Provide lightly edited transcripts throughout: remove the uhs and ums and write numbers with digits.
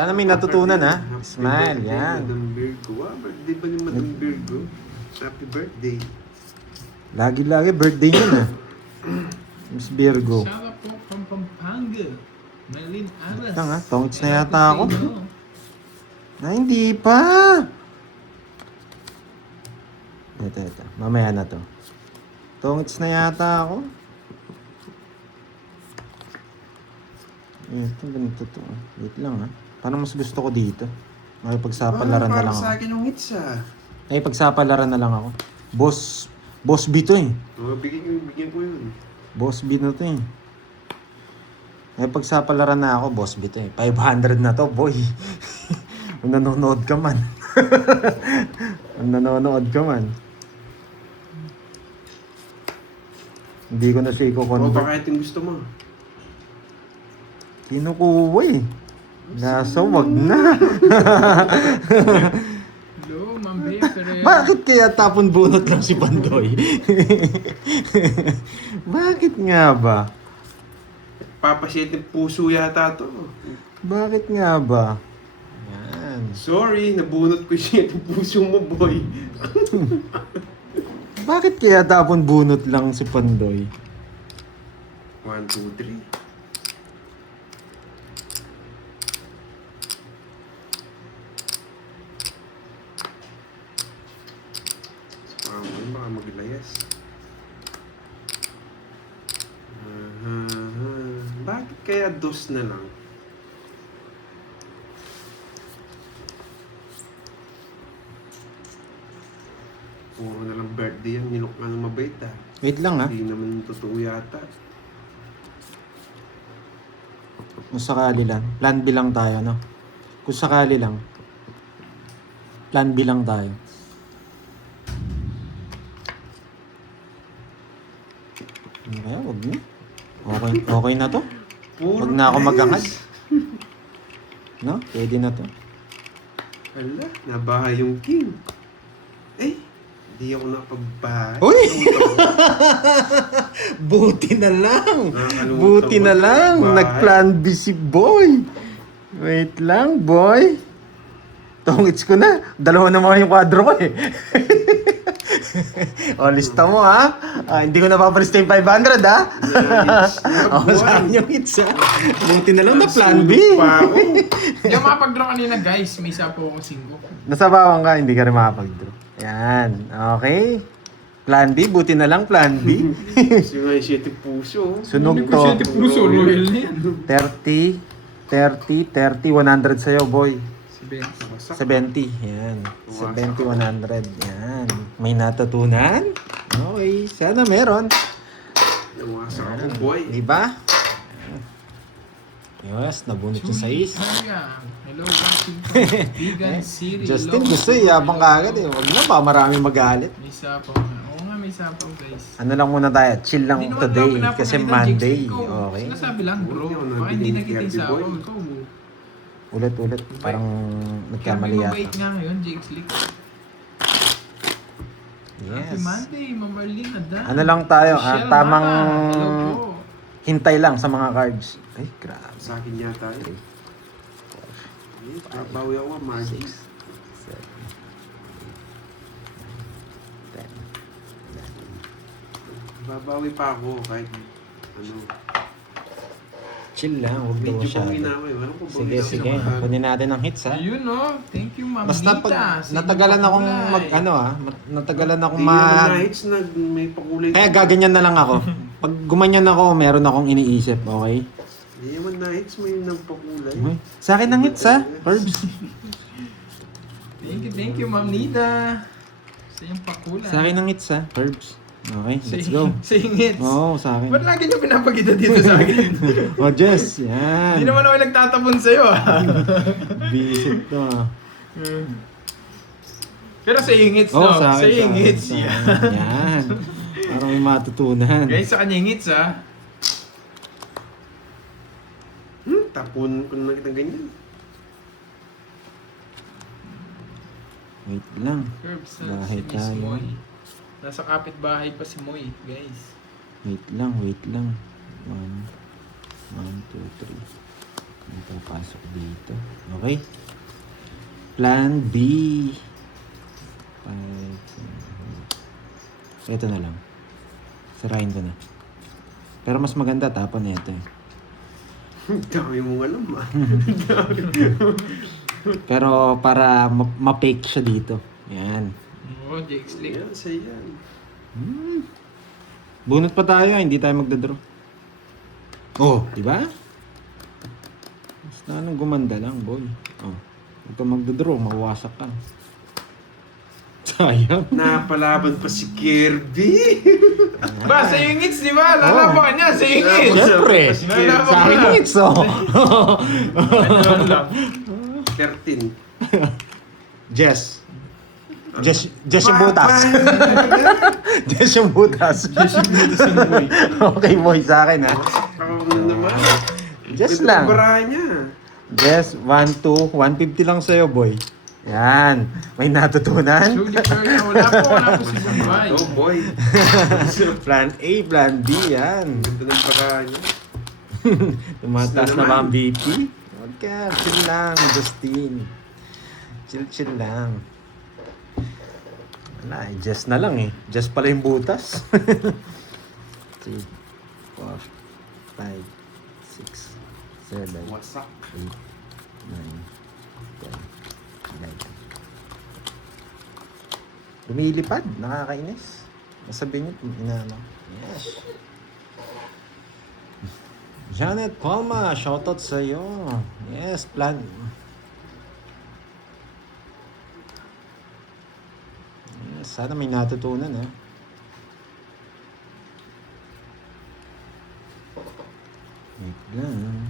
Sana may natutunan ha. Smile, yan. Madam Virgo. Birthday ba ni Madam Virgo? Happy birthday. Lagi-lagi birthday yun ha. Miss Virgo. Shout out po from Pampanga. Maylin Aras. Ito nga, tongits na yata ako. Happy birthday, no? Na hindi pa. Ito. Mamaya na to. Tongits na yata ako. Ito, ganito to. Wait lang ha. Parang mas gusto ko dito. Makipagsapalaran na lang Sa ako. akin yung hits Makipagsapalaran na lang ako. Boss B to eh. Bigyan ko yun. Boss B na to eh. Makipagsapalaran na ako, Boss B to eh. 500 na to, boy. Kung nanonood ka man. Kung nanonood ka man. Hindi ko na siya O i-convert. baka ito yung gusto mo. Kinukuha eh. Nasa wag na. Hello, Ma'am B. Bakit kaya tapon bunot lang si Pandoy? Bakit nga ba? Papasyente puso yata to. Bakit nga ba? Yan. Sorry, nabunot ko siya yung puso mo, boy. Bakit kaya tapon bunot lang si Pandoy? 1, 2, 3. Baka maglayas. Bakit kaya dos na lang? Puro na lang birthday yan. Nilok nga ng mabait ah. Wait lang ha. Hindi naman totoo yata. Kung sakali lang. Plan B lang tayo, no? Kung sakali lang. Plan B lang tayo. Ano kaya? Wag na. Okay na to? Puro Wag na ako yes. maghangad. No? Pwede na to. Hala, nabahay yung king. Eh, hindi ako nakapagbahay. Uy! Buti na lang. Nakakalimutan Buti ko na na lang. bahay. Nag-plan B si boy. Wait lang, boy. Tongits ko na. Dalawa naman yung kwadro ko eh. O, lista mo ha. Hindi ko napapalista yung 500 ha. O, sa akin yung hits ha. Buti na lang na plan B. Sulog pa ako. Hindi ako makapag-draw kanina, guys. May isa po akong 5. Nasa bawang ka, hindi ka rin makapag-draw. Yan. Okay. Plan B, buti na lang plan B. Yung nga yung 7 puso. Sunog Hindi ko siya to. puso, loyal na yan. 30, 100 sa'yo, boy. Si Ben. 70. Yan. 70, 100. Yan. May natutunan? Okay. Sana meron. Nawasak ako, boy. Diba? Yes, nabunot yung sais. Hello, Washington. Vegan City. Justin, Hello. gusto yabang kagad eh. Huwag na ba, marami magalit. May sapaw na. Oo nga, may sapaw, guys. Ano lang muna tayo, chill lang Hindi naman today daw pinapakita kasi ng Monday. jigs ko. Okay. Sinasabi lang, bro. Hindi ako Baka hindi nabili nakita yung ni sapaw. Kirby Ikaw, Ulit, parang nagkamali Kirby yata. mabait nga ngayon, Jigs League. Happy Yes. Monday, Ma'am Arlene Adan. Ano lang tayo, Michelle tamang Mama, hello po. hintay lang sa mga cards. Ay, grabe. Sa akin yata yun. Babawi ako, Margis. 7, 10. Babawi pa ako kahit ano. Chill lang, huwag daw Medyo masyado. pang inaway. Walang ko Sige. Kunin natin ang hits ha. Ayun, no? Thank you, Ma'am Basta Nita. pag Sa natagalan inyong akong pakulay. natagalan akong Hindi naman nights na may pakulay. Kaya gaganyan na lang ako. Pag gumanyan ako, meron akong iniisip, okay? Hindi naman nights may nagpakulay. Sa akin ang hits ha, Herbs. Thank you, Ma'am Nita. Sa iyong pakulay. Sa akin ang hits ha, Herbs. Okay, let's go. Sa iyong hits. Oo, sa akin. Ba't lagi niyo pinapagita dito sa akin? Oh, Jess, yan. Hindi naman ako nagtatapon sa'yo, ah. Visit to ah. Pero sa iyong hits, Oh, no? sa Sa akin. iyong hits, sa akin. yeah. Yan. Parang may matutunan. Guys, sa kanya yung hits, ah. Tapon ko na kita ganyan. Wait lang. Curbs, Bahay si Miss tayo. Moy. Nasa kapitbahay pa si Moy, guys. Wait lang. 1, 2, 3. Ito, pasok dito. Okay. Plan B. Ito na lang. Sirahin ko na. Pero mas maganda tapon na ito eh. Dami mong alam ah. Pero para ma-fake siya dito. Yan. Oo, Jake Slick. Yan, sa'yo yan. Bunot pa tayo, hindi tayo magdadraw. Oh, di ba? Basta anong gumanda lang, boy. Oh. Huwag ka magdadraw, mawasak ka. Sayang. Napalaban pa si Kirby. Ba, sa yung hits, di ba? Lalaban niya, sa yung hits. Siyempre. Lalaban Sa akin ka. hits, oh. Ano lang. 13. Jess. Jess yung butas. Jess yung butas. Okay, boy, sa akin, ha? Ako naman. Jess Ito lang. barahan niya. Jess, 1, 2, 150 lang sa'yo, boy. Yan. May natutunan. Julie Perry, wala po si Bombay. Oh boy. Plan A, plan B, yan. Ganda ng barahan niya. Tumataas Sila na ba ang naman. BP? Huwag ka, chill lang, Justin. Chill lang. Wala, Jess na lang eh. Jess pala yung butas. 3, 4, 5, 6, 7, 8, 9, 10, Wasak. 11. Lumilipad, nakakainis. Masabi niyo, inaano. Yes. Janet Palma, shoutout sa'yo. Yes, plan. Yes, sana may natutunan, ha. Wait lang.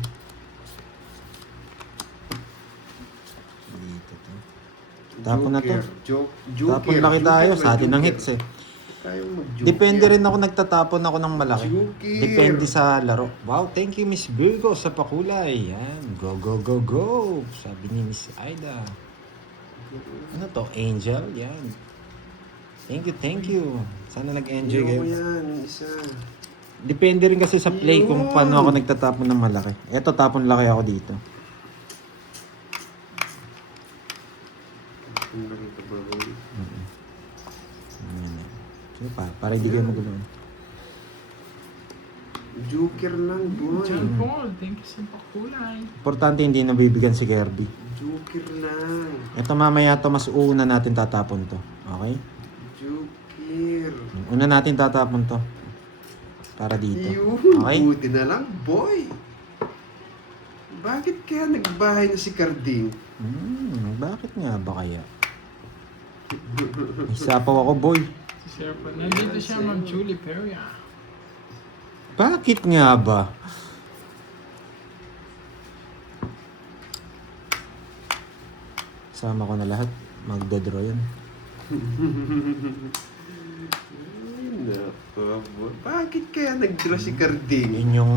Dito to. Tapon na to. Joker. Tapon laki tayo, sa atin ang hits eh. Tayong mag-joker. Depende rin ako, nagtatapon ako ng malaki. Joker. Depende sa laro. Wow, thank you Miss Virgo sa pakulay. Yan, go, go, go, go. Sabi ni Miss Aida. Ano to? Angel? Yan. Thank you. Sana nag-enjoy kayo. Ayoko yan, isa. Depende rin kasi sa play kung Yun. paano ako nagtatapon ng malaki. Eto, tapon laki ako dito. Ang laki ka ba, boy? Ayan. So, para hindi kayo magulo. Joker lang, boy. John Paul, thank you sa pakulay. Importante hindi nabibigyan si Kirby. Joker lang. Ito mamaya to, mas una natin tatapon to. Okay? Joker. Una natin tatapon to. Para dito. Yun, Okay? buti na lang, boy. Bakit kaya nagbahay na si Carding? Bakit nga ba kaya? Isapaw ako, boy. Si Sir Pa, nandito siya, Ma'am Julie Perry. Bakit nga ba? Sama ko na lahat. Magdodraw yan. Nako, boy. Bakit kaya nag-draw si Carding? Yun yung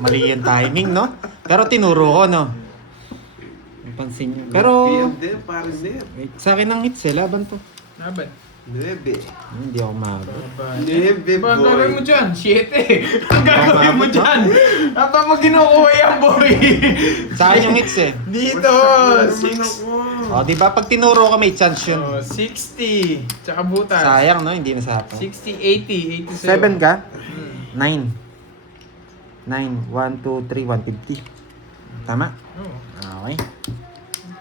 mali yung timing, no? Pero tinuro ko, no? Napansin niyo. Pero, Hindi, parang net. wait, sa akin ang hits eh. Laban to. Laban. 9. Hindi ako mabot. Nebe, Ba, ang boy. gagawin mo dyan? 7. Ang gagawin mo dyan? Apa mo kinukuha yan, boy? Sa akin yung hits eh. Dito, Wasak na naman 6. ako. O, di ba pag tinuro ko may chance yun. 60. Tsaka butas. Sayang, no? Hindi nasapa. 60, 80, 87. 7 ka? 9. 9. 1, 2, 3, 150. Tama? Oh. Okay.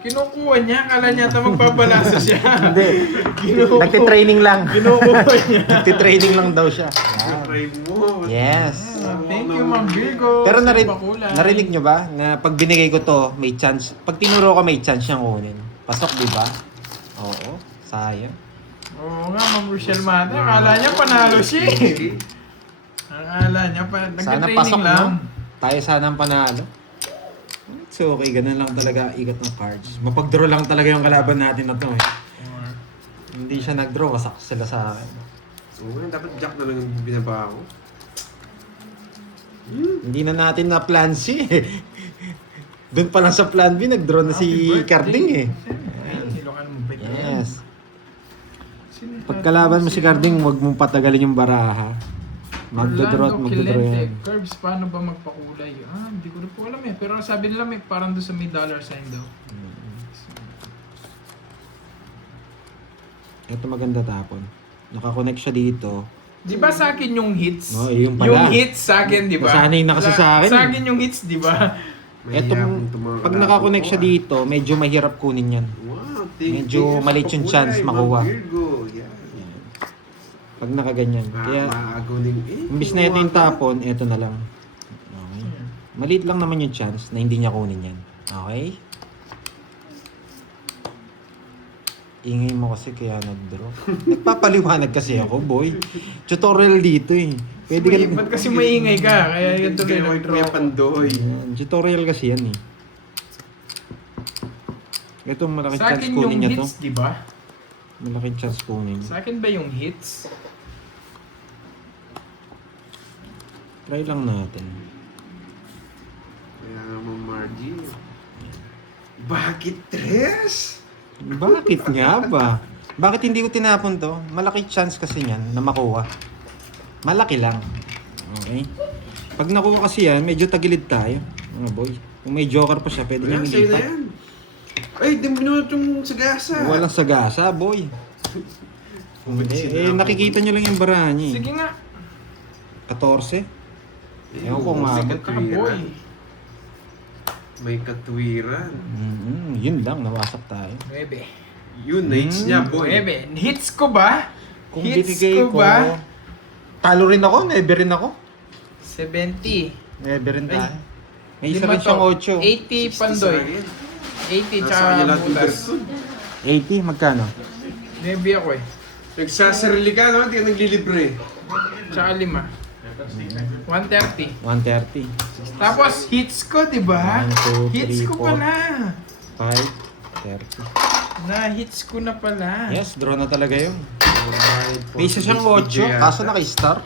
Kinukuha niya, akala niya ito magbabalasa siya. Hindi. Kinukuha. Nagtitraining lang. Kinukuha niya. Nagtitraining lang daw siya. Yan. Try mo. Yes. Thank you, Ma'am Virgo. Pero sa bakulay. narinig nyo ba na pag binigay ko to, may chance. Pag tinuro ko, may chance siyang kunin. Pasok, di ba? Oo. Sayang. Oo nga, Ma'am Rochelle Mata. Akala niya panalo siya eh. Akala niya pa. Sana Nagka-training pasok, lang. no? Tayo sana ang panalo. It's okay. Ganun lang talaga ikot ng cards. Mapag-draw lang talaga yung kalaban natin na to eh. Hindi siya nag-draw, wasak sila sa akin. Oo nga, dapat jack na lang yung binaba ko. Hindi na natin na plan C eh. Doon pa lang sa plan B, nag-draw na si Carding eh. Hilokan mo ba ito? Yes. Sino yung Pagkalaban mo si Carding, huwag mong patagalin yung baraha. Magdodraw at Orlando magdodraw Quilente, yan. Curbs, paano ba magpakulay? Hindi ko na po alam eh. Pero sabi nila may parang doon sa may dollar sign daw. Ito maganda tapon. Nakakonect siya dito. Di ba sa akin yung hits? Oh, yung pala. Yung hits sa akin, di ba? Nasanay na kasi sa akin Sa eh. akin yung hits, di ba? Etong, pag nakakonect siya dito, medyo mahirap kunin yan. Wow, Medyo maliit yung chance makuha. Virgo, yan. Pag nakaganyan. Kaya, Maagunin. imbis na ito yung tapon, ito na lang. Okay. Maliit lang naman yung chance na hindi niya kunin yan. Okay? Ingay mo kasi kaya nag-draw. Nagpapaliwanag kasi ako, boy. Tutorial dito eh. Pwede ka Ba't kasi maingay ka? Kaya yung tuloy Kuya nag-draw ako. Pandoy. Yan, tutorial kasi yan eh. Ito malaking Sa chance akin yung kunin niya to. hits, di ba? Malaking chance kunin. Sa akin ba yung hits? Try lang natin. Kaya naman, Margie. Bakit tres? Bakit nga ba? Bakit hindi ko tinapon to? Malaki chance kasi niyan na makuha. Malaki lang. Okay? Pag nakuha kasi yan, medyo tagilid tayo. Mga boy. Kung may joker pa siya, pwede niya Ayan, sa'yo na ilipat. yan. Ay, di mo binunod yung sagasa. Walang sagasa, boy. Nakikita nyo lang yung bara niya eh. Sige nga. 14. Ewan ko nga. Sigat ka, boy. May katwiran. Yun lang, nawasak tayo. 9. Yun, nights niya, boy. 9. Hits ko ba? Kung Hits binigay ko, ba? talo rin ako, never rin ako. 70. Never rin tayo. May isa Lima rin siyang to. 8. 80 pandoy. 80 Nasa tsaka kanya lahat yung butas. person. 80, magkano? Maybe ako eh. Nagsasarili ka, no? Hindi ka naglilibre. Tsaka 5. 130. 130. Tapos hits ko, di ba? 1, 2, Hits 3, ko 4. pala. 5, 30. Na hits ko na pala. Yes, draw na talaga yun. May isa siyang 8, kaso naka-star.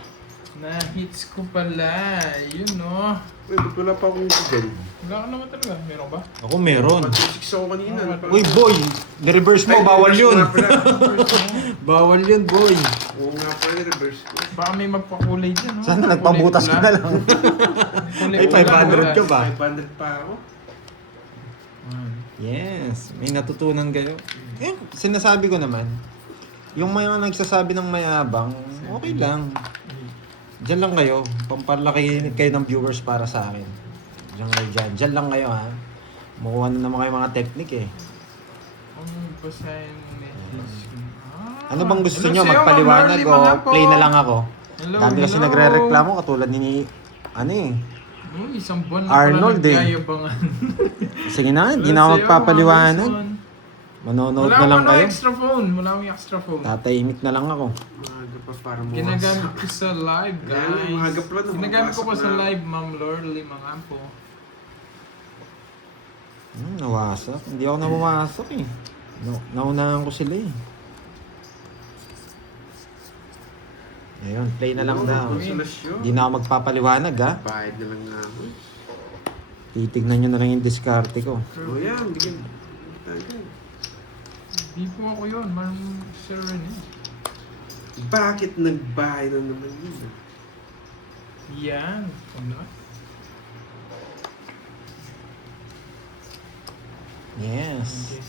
Na hits ko pala. Yun no. Uy, ba't wala pa akong dyan? Wala ka naman talaga. Meron ba? Ako meron. 126 ako kanina. Uy, boy! Ni-reverse mo, Ay, bawal reverse yun. ko nga pala. Bawal yun, boy. Oo nga pala, reverse ko. Baka may magpakulay dyan. No? Sana nagpabutas ka na lang. Ay, 500 ka ba? 500 pa ako. Yes, may natutunan kayo. Eh, sinasabi ko naman, yung mga nagsasabi ng mayabang, okay lang. Diyan lang kayo. Pampalaki kayo ng viewers para sa akin. Diyan kayo dyan. Diyan lang kayo ha. Makuha na naman kayo mga technique eh. Basahin mo message. Ano bang gusto Hello nyo? sa'yo, Magpaliwanag Ma'am o Lorly, mga po. play na lang ako? Hello, Dami kasi hello. nagre-reklamo katulad ni ano eh. Isang buwan na Arnold, pala eh. nagyayabangan. Sige na, hindi Hello na ako sa'yo, magpapaliwanag. Ma'am Wilson. Manonood Wala na lang akong kayo. extra phone. Wala akong extra phone. Tatahimik na lang ako. Maaga pa para mo. Ginagamit ko sa live, Ayan, guys. umaga pala, Ginagamit ko pa napapasok sa na. live, Ma'am Lorly, mga ampo. Nawasak. Hindi ako nawawasak eh. Naunahan ko sila eh. Ayun, play na lang daw. Konsolasyon. Hindi na ako magpapaliwanag ha. Bayad na lang nga ako. Titignan nyo na lang yung diskarte ko. O yan, bigyan. Tayo. Di po ako yun, Ma'am Sir Rene. Bakit nagbahay na naman yun? Yan. Ano? Yes.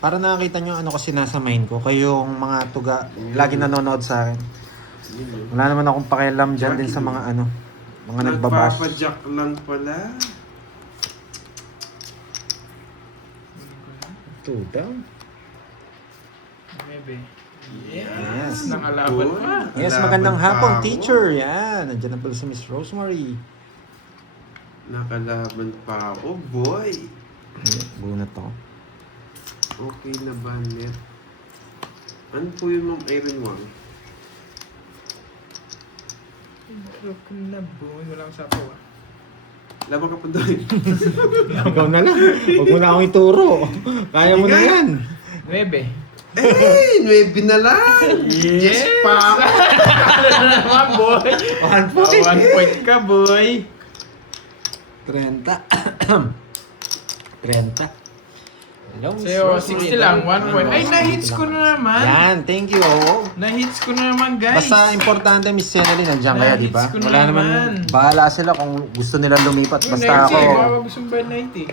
Para nakakita nyo ano kasi nasa mind ko. Kayong mga tuga, lagi nanonood sa akin. Wala naman akong pakialam dyan din sa mga ano, mga nagbabash. Nagpapajack lang pala. Two down. Maybe. Yes. Nakalaban Good. pa. Yes, Laban magandang pa hapon, ako. teacher. Yan, nandiyan na pala si Miss Rosemary. Nakalaban pa ako, boy. Ayun, bunat ako. Okay na ba, net? Ano po yung Ma'am Irene Wang? Drop na boy. Wala akong sapaw ah. Laban ka pa doon. Ikaw na lang. Huwag mo na akong ituro. Kaya mo na yan. 9. Eh, 9 na lang! Yes! pa! Ano naman, boy? 1 point. 1 point ka, boy. 30. 30. Hello, Miss Sa'yo, Rosemary. 60 lang, 1 point. Ay, na-hits ko na naman. Yan, thank you. Oh. Na-hits ko na naman, guys. Basta importante, Miss Senally, nandiyan kaya, di ba? Hits ko na Wala naman, naman. bahala sila kung gusto nila lumipat. Basta 90, ako, baka gusto mo ba 90?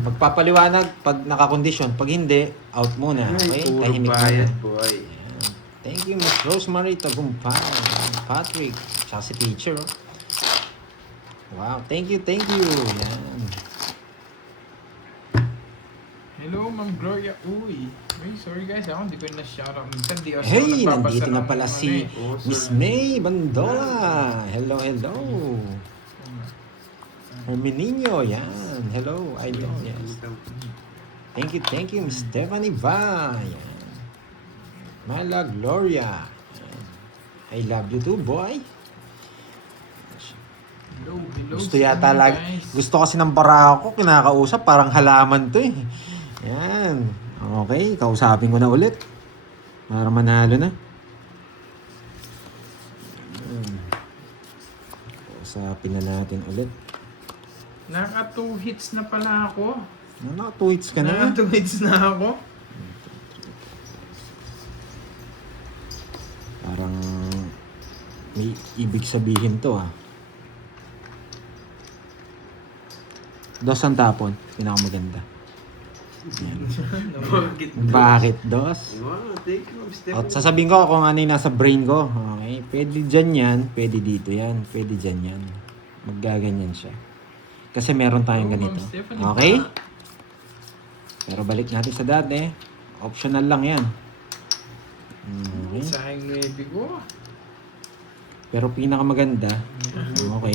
magpapaliwanag pag nakakondisyon. Pag hindi, out muna. Okay? Puro Tahimik bayad, muna. boy. Thank you, Miss Rosemary Tagumpay. Patrick. Tsaka si teacher. Oh. Wow, thank you, thank you. Yan. Hello, Ma'am Gloria. Uy. Uy, sorry guys, ako hindi ko na shoutout. Minsan di ako Hey, nagpapasa nandito na ng pala ano si eh. Oh, Miss sir. May Bandola. Hello, hello. Herminio, yan. Hello, I know, yes. Thank you, Miss Stephanie Ba. Yan. Mala Gloria. Yan. I love you too, boy. Hello, hello. Gusto sa yata inyo, lag. guys. Gusto kasi ng barako, kinakausap, parang halaman to eh. Yan. Okay, kausapin ko na ulit. Para manalo na. Yan. Kausapin na natin ulit. Naka 2 hits na pala ako. Naka 2 hits ka na. Naka 2 hits na ako. Parang may ibig sabihin to ah. Dos ang tapon, pinakamaganda. Yan. Bakit? Bakit dos? Wow, thank you, Mr. At sasabihin ko kung ano yung nasa brain ko. Okay? Pwede dyan yan, pwede dito yan, pwede dyan yan. Maggaganyan siya. Kasi meron tayong Hello, ganito. Ma'am Stephanie Okay? Ba. Pero balik natin sa dati. Optional lang yan. Okay. Sayang 9 ko. Pero pinakamaganda. Okay.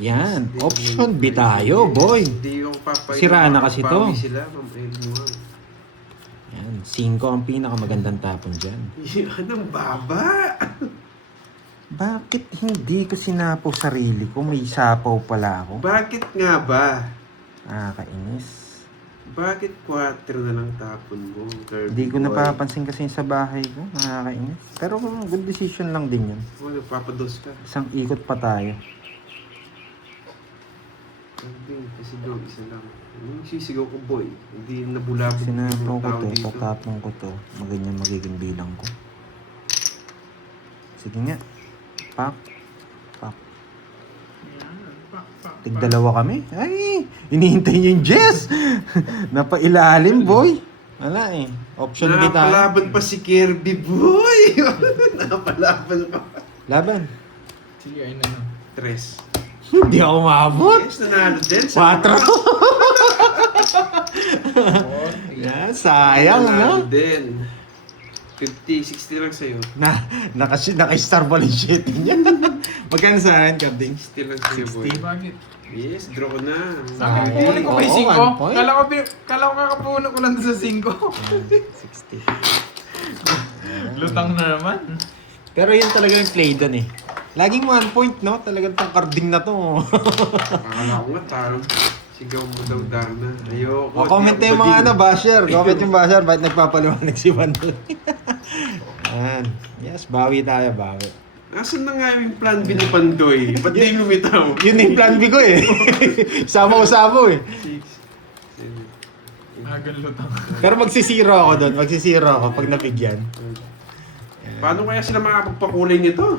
Yan. Option B tayo, boy. Hindi yung papay. Sira na kasi to. Sila, Ma'am Erin Wang. Yan. 5 ang pinakamagandang tapon dyan. Yan ang baba. Bakit hindi ko sinapaw sarili ko? May sapaw pala ako. Bakit nga ba? Kainis. Bakit 4 na lang tapon mo? Kirby Hindi ko boy? napapansin kasi sa bahay ko. Nakakainis. Pero good decision lang din yan. Oh, nagpapados ka. Isang ikot pa tayo. Hindi, sisigaw, isa lang. Yung sisigaw ko, boy. Hindi nabulabog Sinapaw ko tao to. dito. Tatapong ko to. Maganyan magiging bilang ko. Sige nga. Pak. Pak. Yan, pak, pak, pak. Tigdalawa kami. Ay! Hinihintay niyo yung Jess! Napailalim, boy. Wala eh. Option B tayo. Napalaban pa si Kirby, boy! Napalaban pa. Laban. Sige, ayun na lang. 3. Hindi ako maabot. Yes, nanalo din. 4. Yan, sayang, Nanalo no? din. 50, 60 lang sa'yo. Naka-star ball yung shit niya. Magkano sa akin, Kapding? 60 lang sa'yo, boy. Bakit? Yes, draw ko na. Sabi ko, Okay. kunin ko ba yung Oo, 5? 1 point. Kala ko kakapuno ko lang doon sa 5. 60. Lutang na naman. Pero yun talaga yung play doon eh. Laging 1 point, no? Talagang tong carding na to. Akala ko nga, tarong. Sigaw mo daw, Dana. Ayoko. O, comment di yung ako mga bading. basher. Comment yung basher. Bakit nagpapaliwanag si Bandol? Yan. Yes, bawi tayo, bawi. Nasaan na nga yung plan B ni Pandoy? Ba't di lumitaw? Yun yung plan B ko eh. Sama-usama eh. 6, 7, Agal lutang. Pero magsisiro ako doon. Magsisiro ako pag nabigyan. Paano kaya sila makapagpakulay nito?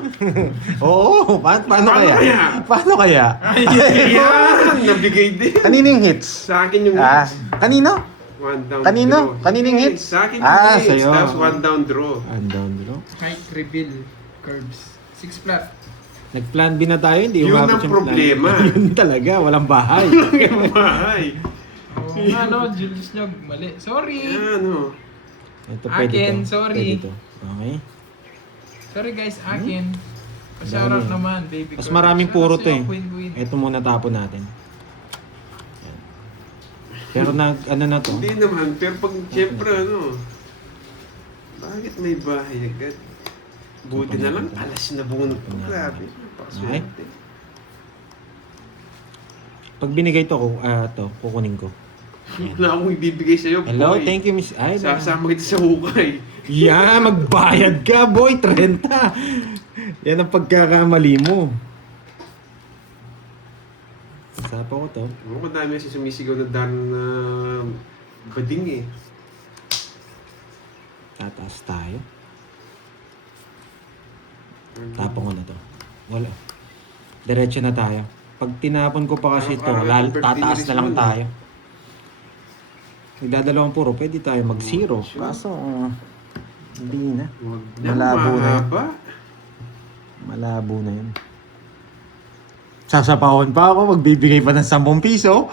Oo, paano Paano kaya? kaya? Paano kaya? Ayan! Nabigay din. Kaninong hits? Sa akin yung Ah, hits. kanino? One down Kanino? draw. Kaninong Hindi, hits? Sa akin yung Ah, hits. sa'yo. Tapos one down draw. Andown bro. Height reveal curves. 6 flat. Nag-plan B na tayo, hindi Yun umabot ang yung problema. plan. Yun talaga, walang bahay. Yung bahay. Oo nga no, Julius Nyog, mali. Sorry. Ayan o. Ito pwede Akin, to. sorry. Pwede to. Okay. Sorry guys, akin. Pa-shoutout Dami. naman, baby. Mas girl. maraming Sana puro to sila eh. queen. Ito muna tapon natin. Yan. Pero ano na to? Hindi naman. Pero pag siyempre ano. Bakit may bahay agad? Buti na lang. Alas na bunot ko. Grabe. Napakaswerte. Pag binigay to, kukunin ko. Wala akong ibibigay sa'yo, boy. Hello, thank you Miss Aida. Sasama kita sa hukay. Yan, magbayad ka boy, 30. Yan ang pagkakamali mo. Sapa ko to. Ako madami kasi sumisigaw na dan na bading eh. Tataas tayo. Tapon ko na to. Wala. Diretso na tayo. Pag tinapon ko pa kasi ito, tataas na lang tayo. Nagdadalawang puro, pwede tayo mag-zero. Kaso, hindi na. Huwag na, Malabo na yun. mahaba. Malabo na yun. Sasapahon pa ako, magbibigay pa ng 10 piso.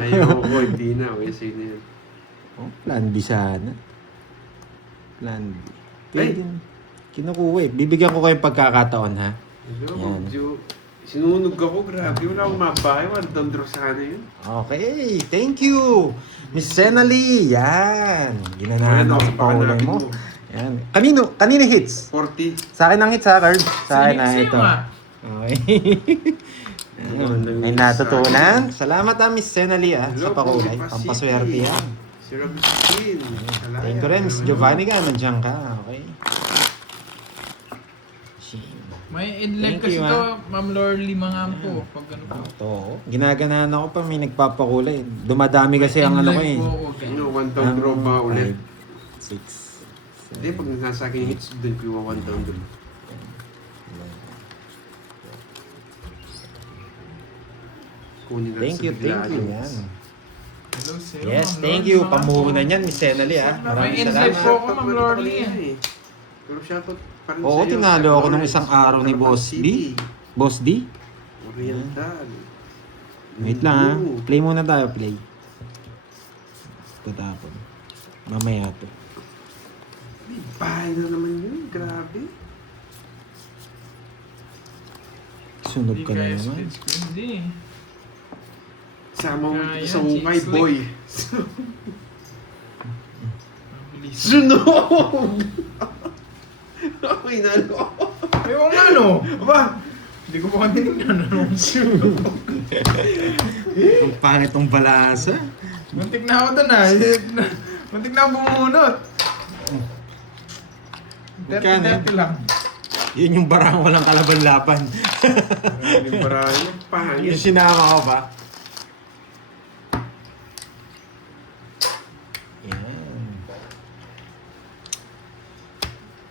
Ayoko, hindi na. Kasi na yun. Oh, plan B sana. Plan B. Pwede. Kinukuha eh. Bibigyan ko kayong pagkakataon ha. Hello, Yan. medyo sinunog ako, grabe. Wala akong mabahay. Wala dandro sana yun. Okay, thank you. Miss Senali, yan. Ginanahan Ayan, ako sa pakulay mo. Yan. Kanino hits? 40. Sa akin ang hits ha, Carl. Sa akin na Sa'yo ito. nga. Okay. Ay natutunan. Salamat ha, Miss Senali ha, sa Hello, pakulay. Bobby Pampaswerte Pasiti. yan. Si Robin. Thank you rin, Miss Giovanni ka. Nandiyan ka, okay. May inlay Thank kasi you, to, Ma'am Lorly Mangampo. Pag ano po. Ito, ginaganahan ako pa, may nagpapakulay. Dumadami kasi ang ano ko eh. Ano, 1 down draw ba ulit? 6. Hindi, pag nasa akin hits, doon ko 1 down draw. Kunin natin Thank sa you, biglaan thank you. yung Yan. Hello, sir. Yes, Ma'am thank Lorly you. Mangampo. Pamuhunan yan, Miss Senali ha. May Maraming insight salamat. po ako, Ma'am Lorly. Pero shoutout pa rin Oo, sa'yo, tinalo Sir ako nung Lawrence, isang araw ni Caloocan Boss City, B. Boss D? Oriental. Wait lang ha. Oo. Play muna tayo, play. Tatapon. Mamaya to. Bahay na naman yun, grabe. Sunog Hindi ka na kaya naman. split screen, hindi. Sama mo Kaya, sa hukay, cheeks boy. Mabilis. Sunog! Okay na, ano? Ay, oo nga no. Aba, hindi ko pa kanina ano. Ang pangit ng balasa. Muntik na ako doon ah. Muntik na ako bumunot. Magkano? 30 lang. Yun yung barang walang kalaban-laban. Maraming barangay. Yung Pangit. sinama ko ba? Yan.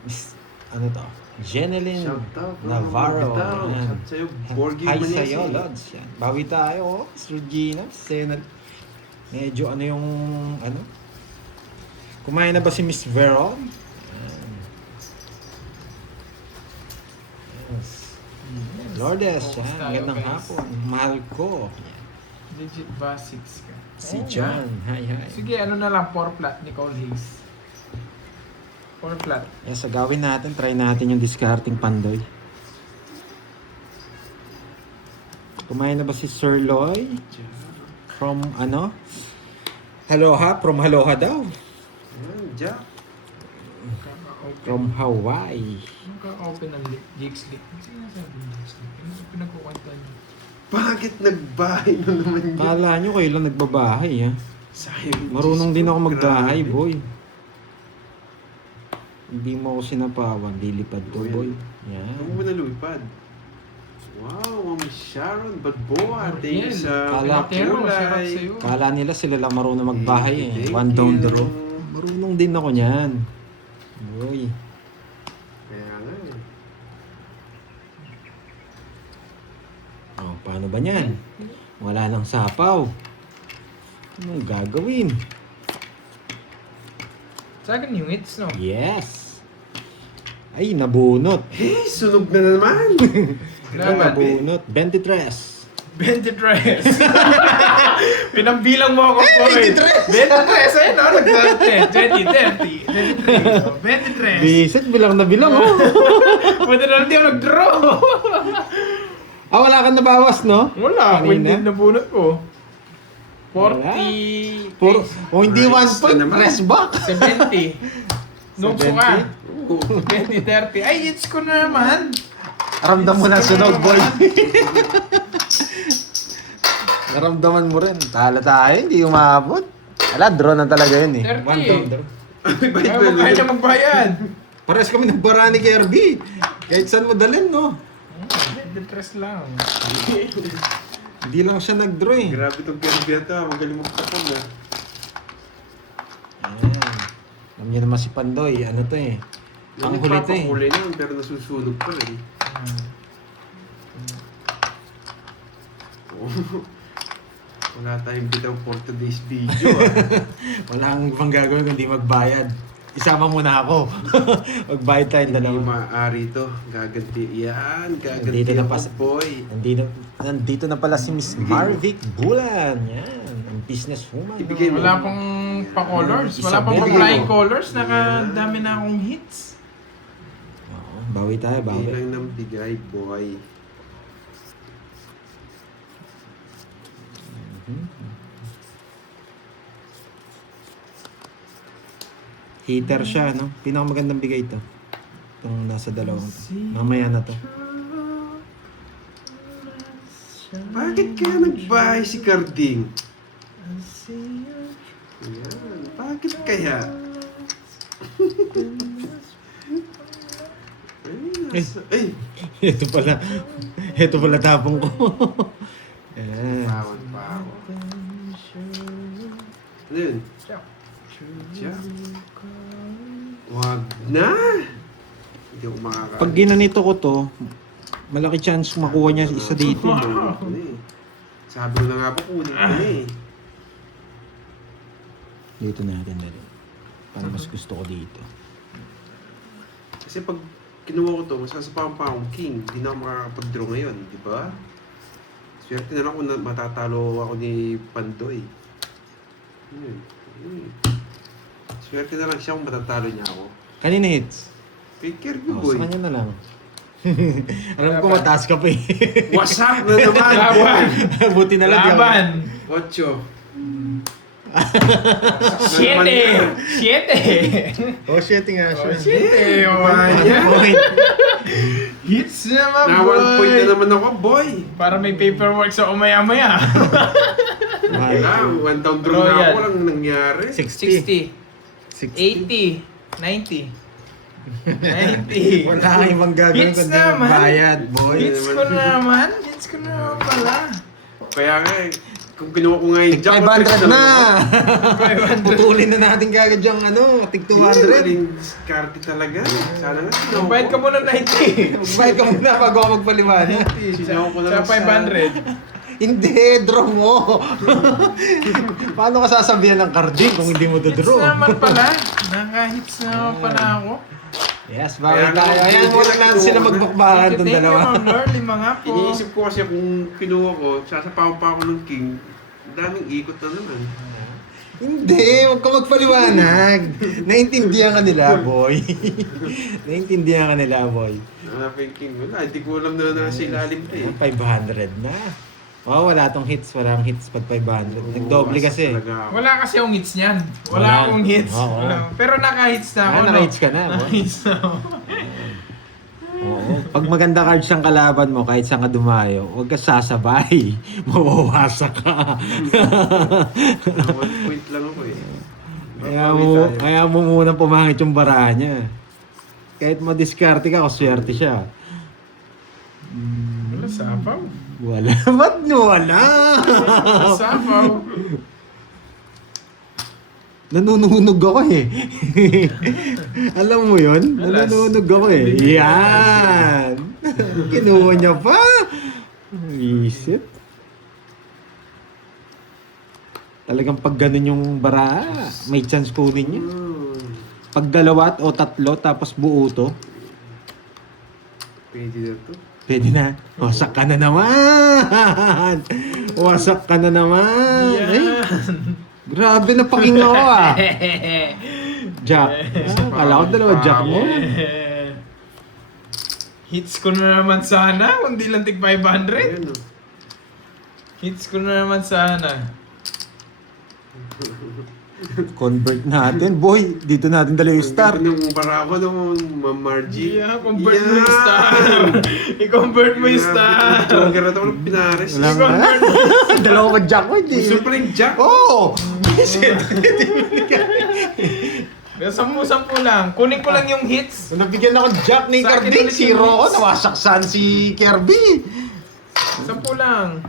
Miss, ano to? Jeneline Shout out. Navarro. Shout Yan. out sa'yo, Borgie Hi Manesi. sa'yo, Lods. Yan. Bawi tayo, oh. Miss Regina, Senal. Medyo ano yung, ano? Kumain na ba si Miss Veron? Yan. Yes. Lourdes, Focus yan. tayo, Magandang guys. hapon. Mahal ko. Yan. Legit basics ka. Si Oo John. nga. Hi, hi. Sige, ano na lang, 4 flat, Nicole Hayes. 4 flat. Yes, so gawin natin. Try natin yung discarding pandoy. Kumain na ba si Sir Loy? From ano? Aloha? From Aloha daw. Yan, Jack. Kaka-open. From Hawaii. Kaka-open ng Jake's League. Ano sinasabi ng Jake's League? Ano sa pinagkukwento niyo? Bakit nagbahay na naman yun? Kala nyo kayo lang nagbabahay ha? Sayang. Marunong din ako Diyos ko, magbahay, grabe. boy. Hindi mo ako sinapawan. Lilipad ko, boy. Yan. Ano mo nalupad? Wow, Ma'am Sharon Badboa. Thank you Ariel, sa Kala- Pero, shoutout kulay. sa'yo. Kala nila sila lang marunong magbahay eh. Thank One down you. the road. Marunong din ako niyan. Boy. Kaya nga eh. Oh, paano ba niyan? Wala nang sapaw. Anong gagawin? Sa akin yung hits, no? Yes. Ay, nabunot. Eh, sunog na naman. Ay, nabunot. 23. 23. Pinambilang mo ako po eh. 23! Ayun no, nag-20, 20, 30, 23. Bisit, bilang na bilang, oh. Pwede na hindi ako nag-draw. Wala kang nabawas, no? Wala, Kanina? hindi nabunot ko. Wala. 40. Puro, hindi Nice 1 point, na naman. press back. 70. Nukso ka. 20, 30. Ay, hits ko na naman. Ramdam mo na sunog, boy. Naramdaman mo rin. Tala tayo, hindi umabot. Wala, draw na talaga yun eh. 30. One down draw. Ayaw mo kaya magbayad. Pares kami ng barani kay RB. Kahit saan mo dalhin, no? 23 lang. Hindi lang siya nag-draw eh. Grabe itong Kirby ito. Magaling magtapon ah. Ayan. Alam niyo naman si Pandoy, ano to eh. Ang huli to eh. Nagpapakulay naman pero nasusunog pa rin. Wala tayong bitaw for today's video ah. Walang ibang gagawin kundi magbayad. Isama mo na ako. Magbayad tayong Hindi dalawa. maaari to. Gaganti. Yan. Gaganti Nandito na ako, pas- boy. Nandito na pala si Miss Marvic Bulan. Yan. Ang businesswoman. Ibigay mo. Wala pang pa-colors. Wala pang Isabel. pa-flying colors. Nakadami na akong hits. Oo, bawi tayo, Bigay bawi. lang ng bigay, boy. Heater siya, no? Pinakamagandang bigay ito. Itong nasa dalawang to. Mamaya na to. Bakit kaya nagbahay si Carding? Yan. Bakit kaya? Ay! Ito pala. Ito pala tapong ko. Yan. Pawan pa ako. Ano yun? Jack. Wag na! Hindi ako makakain. Pag ginanito ko to, malaki chance makuha niya isa dito. Ano eh. Sabi ko na nga po, kunin ko na eh. Dito natin dali. Para mas gusto ko dito. Kasi pag kinuha ko to, masasapahan pa akong king. Hindi na ako makakapag-draw ngayon, di ba? Swerte na lang kung matatalo ako ni Pandoy. Swerte na lang siya kung matatalo niya ako. Kanina hits. Kay Kirby Oh, boy. sa kanya na lang. Alam ko mataas ka pa eh. Wasak na naman! Laban! Buti na lang. di ako- Laban! 7! Oh, shit nga siya. 7! Oh, One yan. point. Hits naman, Na boy! 1 point na naman ako, boy! Para may paperwork sa umaya-maya. Wala, 1 down draw na Royal. ako, walang nangyari. 60. 60, 80, 90. 90. Wala kang ibang gagawin Hits kundi naman. magbayad, boy. Hits ko na naman. Hits ko na naman pala. Kaya nga eh, kung kinuha ko nga yung jack, 500 na! 500. Putulin na natin kagad yung ano, tig 200. Maling diskarte talaga. Sana nga kinuha Magbayad ka muna 90. Magbayad ka muna bago ako magpaliwanag. Sinaw ko na Sa lang sa... 500. Hindi, draw mo. Paano ka sasabihan ng carding kung hindi mo Hits do-draw? naman pala. Naka-hits naman pala ako. Yes, bawi tayo. Ayan, muna lang sila magbukbakan itong Thank you, dalawa. Ma'am Lor. Lima nga po. Iniisip ko kasi kung kinuha ko, sasapawan pa ako ng king. Ang daming ikot na naman. Hindi, huwag ka magpaliwanag. Naintindihan ka nila, boy. Naintindihan ka nila, boy. Hanapin king. Wala, hindi ko alam na nasa ilalim pa eh. 500 na. Oh, wala tong hits. Walang hits pag 500. Nagdoble kasi. Talaga ako. Wala kasi akong hits niyan. Wala Wala. akong hits. Oo. Wala. Pero naka-hits na ako. Naka-hits ka na, boy. Naka-hits na ako. Oo. Pag maganda cards ang kalaban mo, kahit saan ka dumayo, huwag ka sasabay. Mawawasak ka. 1 point lang ako eh. kaya mo muna pumangit yung bara niya. Kahit madiskarte ka, swerte siya. Wala sapaw. Wala. Ba't wala? Sapaw. Nanununog ako eh. Alam mo yun? Alas. Nanununog ako eh. Yan! Kinuha niya pa! Isip. Talagang pag ganun yung bara, may chance kunin niya. Pag dalawa o tatlo, tapos buo to, Pwede na to. pwede na. Wasak ka na naman! Wasak ka na naman! Ay, Yan. grabe na paking ako ah! Jack. Kala ko dalawa Jack mo. Hits ko na naman sana, kundi lang tig 500. Ayan o. Hits ko na naman sana. Convert natin. Boy, dito natin dala yung star. Ang para ako nung Ma'am Margie. Yeah, convert mo yung star. I-convert mo yung star. Joker na ito ng pinares. Wala nga. Dalawa ba Jack mo? Hindi. Gusto pa rin Jack. Oo! Sampu lang. Kunin ko lang yung hits. Nung nabigyan ako Jack ni Sa akin Carding, ulit yung 0 ako. hits. Nawasaksan si Kirby. 10 lang.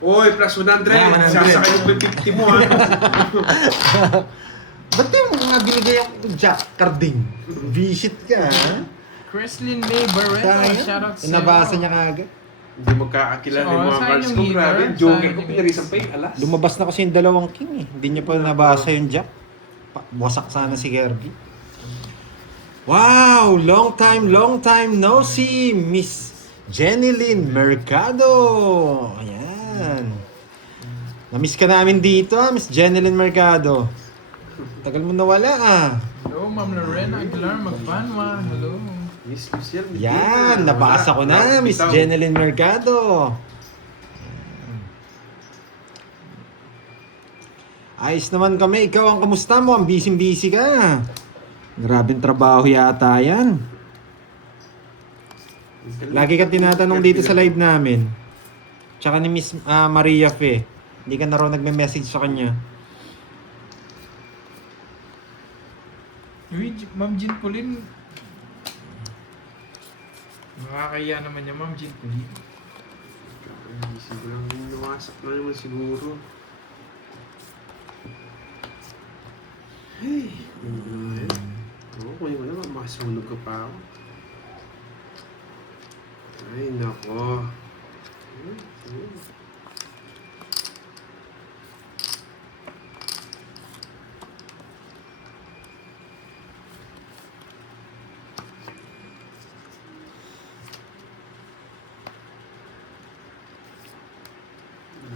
Oy, plus 100. Ah, 100. Sasakay mo 50 mo, ha? Ba't yung mga binigay yung Jack Carding? Visit ka, ha? Creslin May Barreto, Sayang. shoutout sa'yo. Nabasa niya kagad. Hindi magkakakilala yung mga saan cards yung ko, heater? grabe. Saan Joker ko, yung pinarisan pa yung alas. Lumabas na kasi yung dalawang king eh. Hindi niya pa nabasa yung Jack. Wasak sana si Kirby. Wow! Long time no see, Miss Jenilyn Mercado. Ayan. Namiss ka namin dito, Miss Jenilyn Mercado. Tagal mo nawala, Hello, Ma'am Lorena Aguilar Magbanwa. Hello. Miss Luciel. Yan, nabasa ko na, Miss Jenilyn Mercado. Ayos naman kami. Ikaw ang kamusta mo? Ang busy-busy ka. Grabing trabaho yata yan. Lagi kang tinatanong dito sa live namin. Tsaka ni Miss Maria Fe. Hindi ka na raw nagme-message sa kanya. Uy, Ma'am Jean Pauline. Makakaya naman niya, Ma'am Jean Pauline. Siguro nawasak na naman siguro. Hey, oo, kunin ko naman, makasunog ka pa ako. Ay, nako.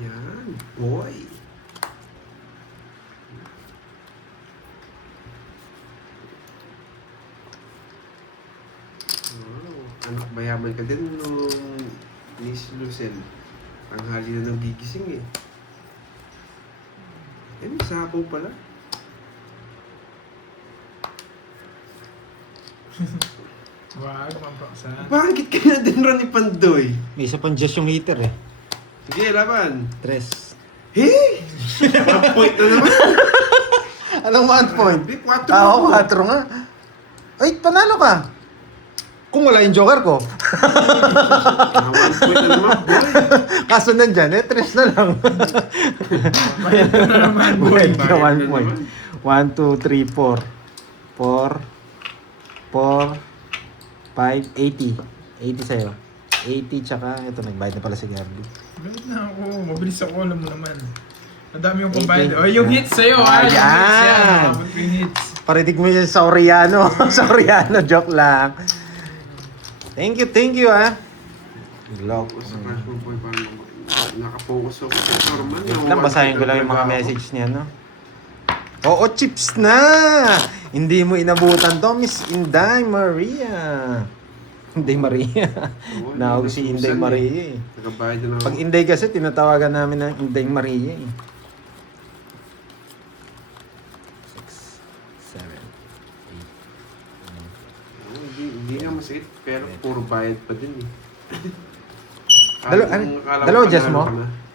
Yan, boy. Anak mayaman ka din nung Miss Lucel. Ang hali na ng gigising eh. Eh, may sapo pala. Wag, Ma'am Paksan. Bakit ka na din ron ipandoy? May isa pang just yung heater eh. Sige, laban. Tres. Hey! 1 point na naman. Anong 1 point? Sabi, 4 Oo, 4 nga. Ay, panalo ka. Kung wala yung joker ko. 1 point na naman, boy. Kaso nandyan, eh, 3 na lang. Bayad ka na naman, boy. Bayad ka, Bayad 1 na point. naman. 1, 2, 3, 4. 4, 5, 80. 80 sa'yo. 80 tsaka, ito, nagbayad na pala si Garby. Galit na ako. Mabilis ako, alam mo naman. Ang dami yung 80. pambayad. Oh, yung hits sa'yo, Ah, Yung hits yan. yan. Nakabot ko yung hits. Parinig mo yung Sauriano. Sauriano, joke lang. Thank you, ah. Lock. Sa crush mo, boy, parang nakapokus ako sa normal. Lang, basahin ko lang yung mga message niya, no? Oo, chips na! Hindi mo inabutan to, Miss Inday Maria. Inday Maria. Nawag si Inday Maria eh. Nakabayad na ako. Pag Inday kasi, tinatawagan namin ng Inday Maria eh. 6, 7, Hindi nga masakit, pero puro bayad pa din eh. Dalawa Jess mo?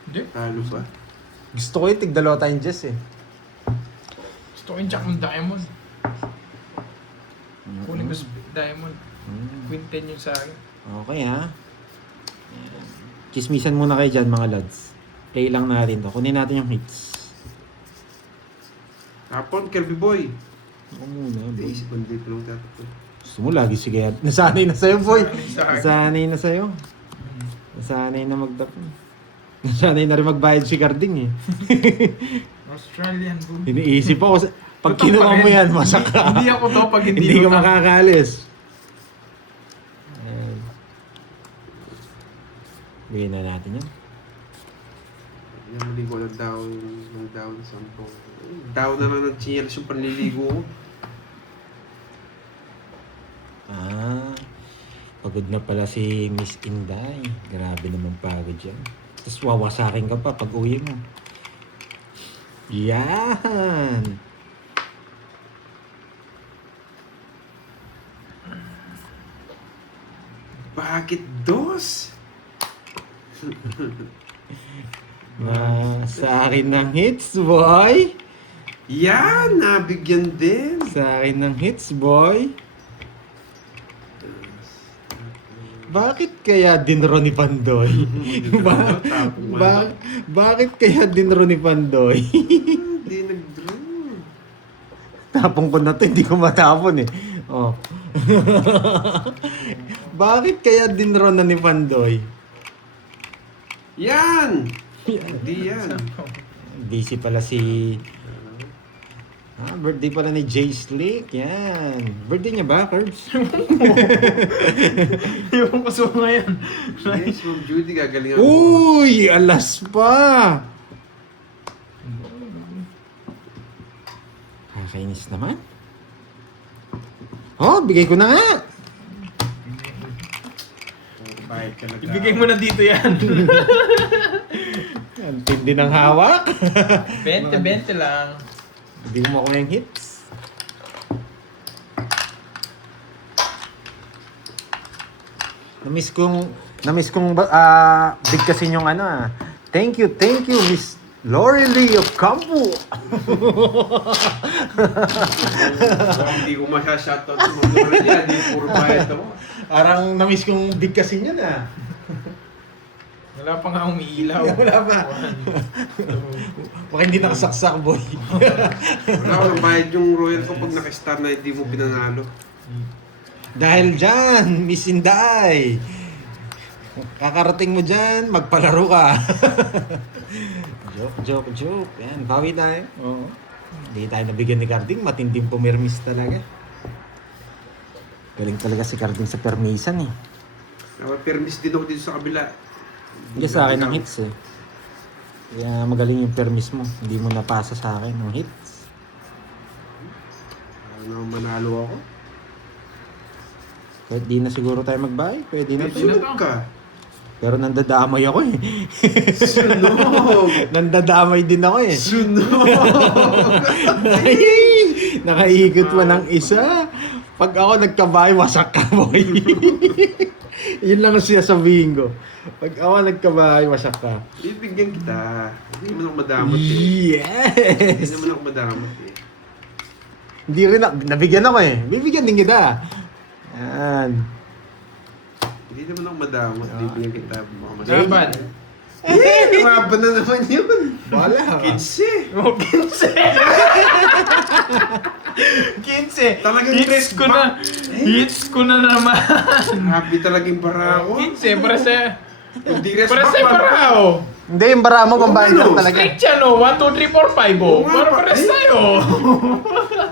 Hindi. Talo ba? 8. Gusto ko yung tig-dalawa tayong Jess eh. Gusto ko yung Jack ng Diamond. Kunin ko sa Diamond. Queen 10 yung sa akin. Okay ha. Chismisan muna kayo dyan mga lads. Play lang natin to. Kunin natin yung hits. Hapon, Kirby Boy. Ako muna. boy. Naisip ko dito lang tayo. Gusto mo lagi sige. Nasanay na sa'yo boy. Sa akin. Nasanay na sa'yo. Nasanay na magdapon. Nasanay na rin magbayad si Carding eh. Australian boom. Iniisip ako. Pag Totoo kinuha pa mo rin. yan, masaka. Hindi ako to pag hindi Hindi ka utang. makakaalis. Ayan. Bigyan na natin yan. Namaligo ng down ng sampo. Down na lang ng chinelas yung panliligo ko. Pagod na pala si Miss Inday. Grabe naman pagod yan. Tapos wawasakin ka pa pag uwi mo. Yan! Bakit dos? Sa akin ng hits, boy! Yan! Nabigyan din! Sa akin ng hits, boy! Bakit kaya dinro ni Pandoy? Bakit kaya dinro ni Pandoy? Hindi nag-draw. Tapong ko na to, hindi ko matapon eh. Oh. Bakit kaya dinro na ni Pandoy? Yan! Hindi yan. Busy pala si... birthday pala ni Jay Slick. Yan. Birthday niya ba, Curbs? Yung kaso ngayon. Yes, Ma'am Judy, gagalingan ko. Uy! Alas pa! Kakainis naman. Oh, bigay ko na nga. Bayad ka na. Ibigay mo na dito yan. Ang tindi ng hawak. 20 lang. Hindi mo ako yung hits. Namiss kong bigkasin yung ano ah. Thank you, Miss Lorelie of Campo. Hindi ko masya-shoutout sa mga naman yan. Hindi puro bayad ako. Parang namiss kong bigkasin yun ah. Wala pa nga umiilaw. Wala pa. Baka hindi nakasaksak, boy. Wala ko nang bayad yung royal ko pag naka-star na hindi mo pinanalo. Dahil dyan, Miss Inday. Kakarating mo dyan, magpalaro ka. Joke. Yan, bawi tayo. Oo. Hindi tayo nabigyan ni Carding. Matinding pumirmis talaga. Galing talaga si Carding sa permisan eh. Permis din ako dito sa kabila. Hindi sa akin ang hits eh. Kaya magaling yung permis mo. Hindi mo napasa sa akin ng hits. Ano manalo ako? Kahit di na siguro tayo magbayad. Pwede na to. Sunog ka. Pero nandadamay ako eh. Sunog! Nandadamay din ako eh. Sunog! Nakaikot pa ng isa. Pag ako nagkabay, wasak ka, boy. Yun lang ang sasabihin ko. Pag ako nagkabay, wasak ka. Bibigyan kita. Hindi naman ako madamot eh. Hindi Yes! naman ako madamot eh. Hindi rin nabigyan ako eh. Bibigyan din kita. Yan. Hindi naman ako madamot. Bibigyan kita. Laban. Laban na naman yun. Wala ka. 15. Oh, 15. 15. Talagang Hits ko na. Hits ko na naman. Happy talagang bara ako. 15. Para sa... Hindi rest Para back, sa parao. Hindi, yung bara mo, pambayad ano? lang talaga. Straight siya no. 1, 2, 3, 4, 5 oh. Oo nga, Para pares eh. tayo.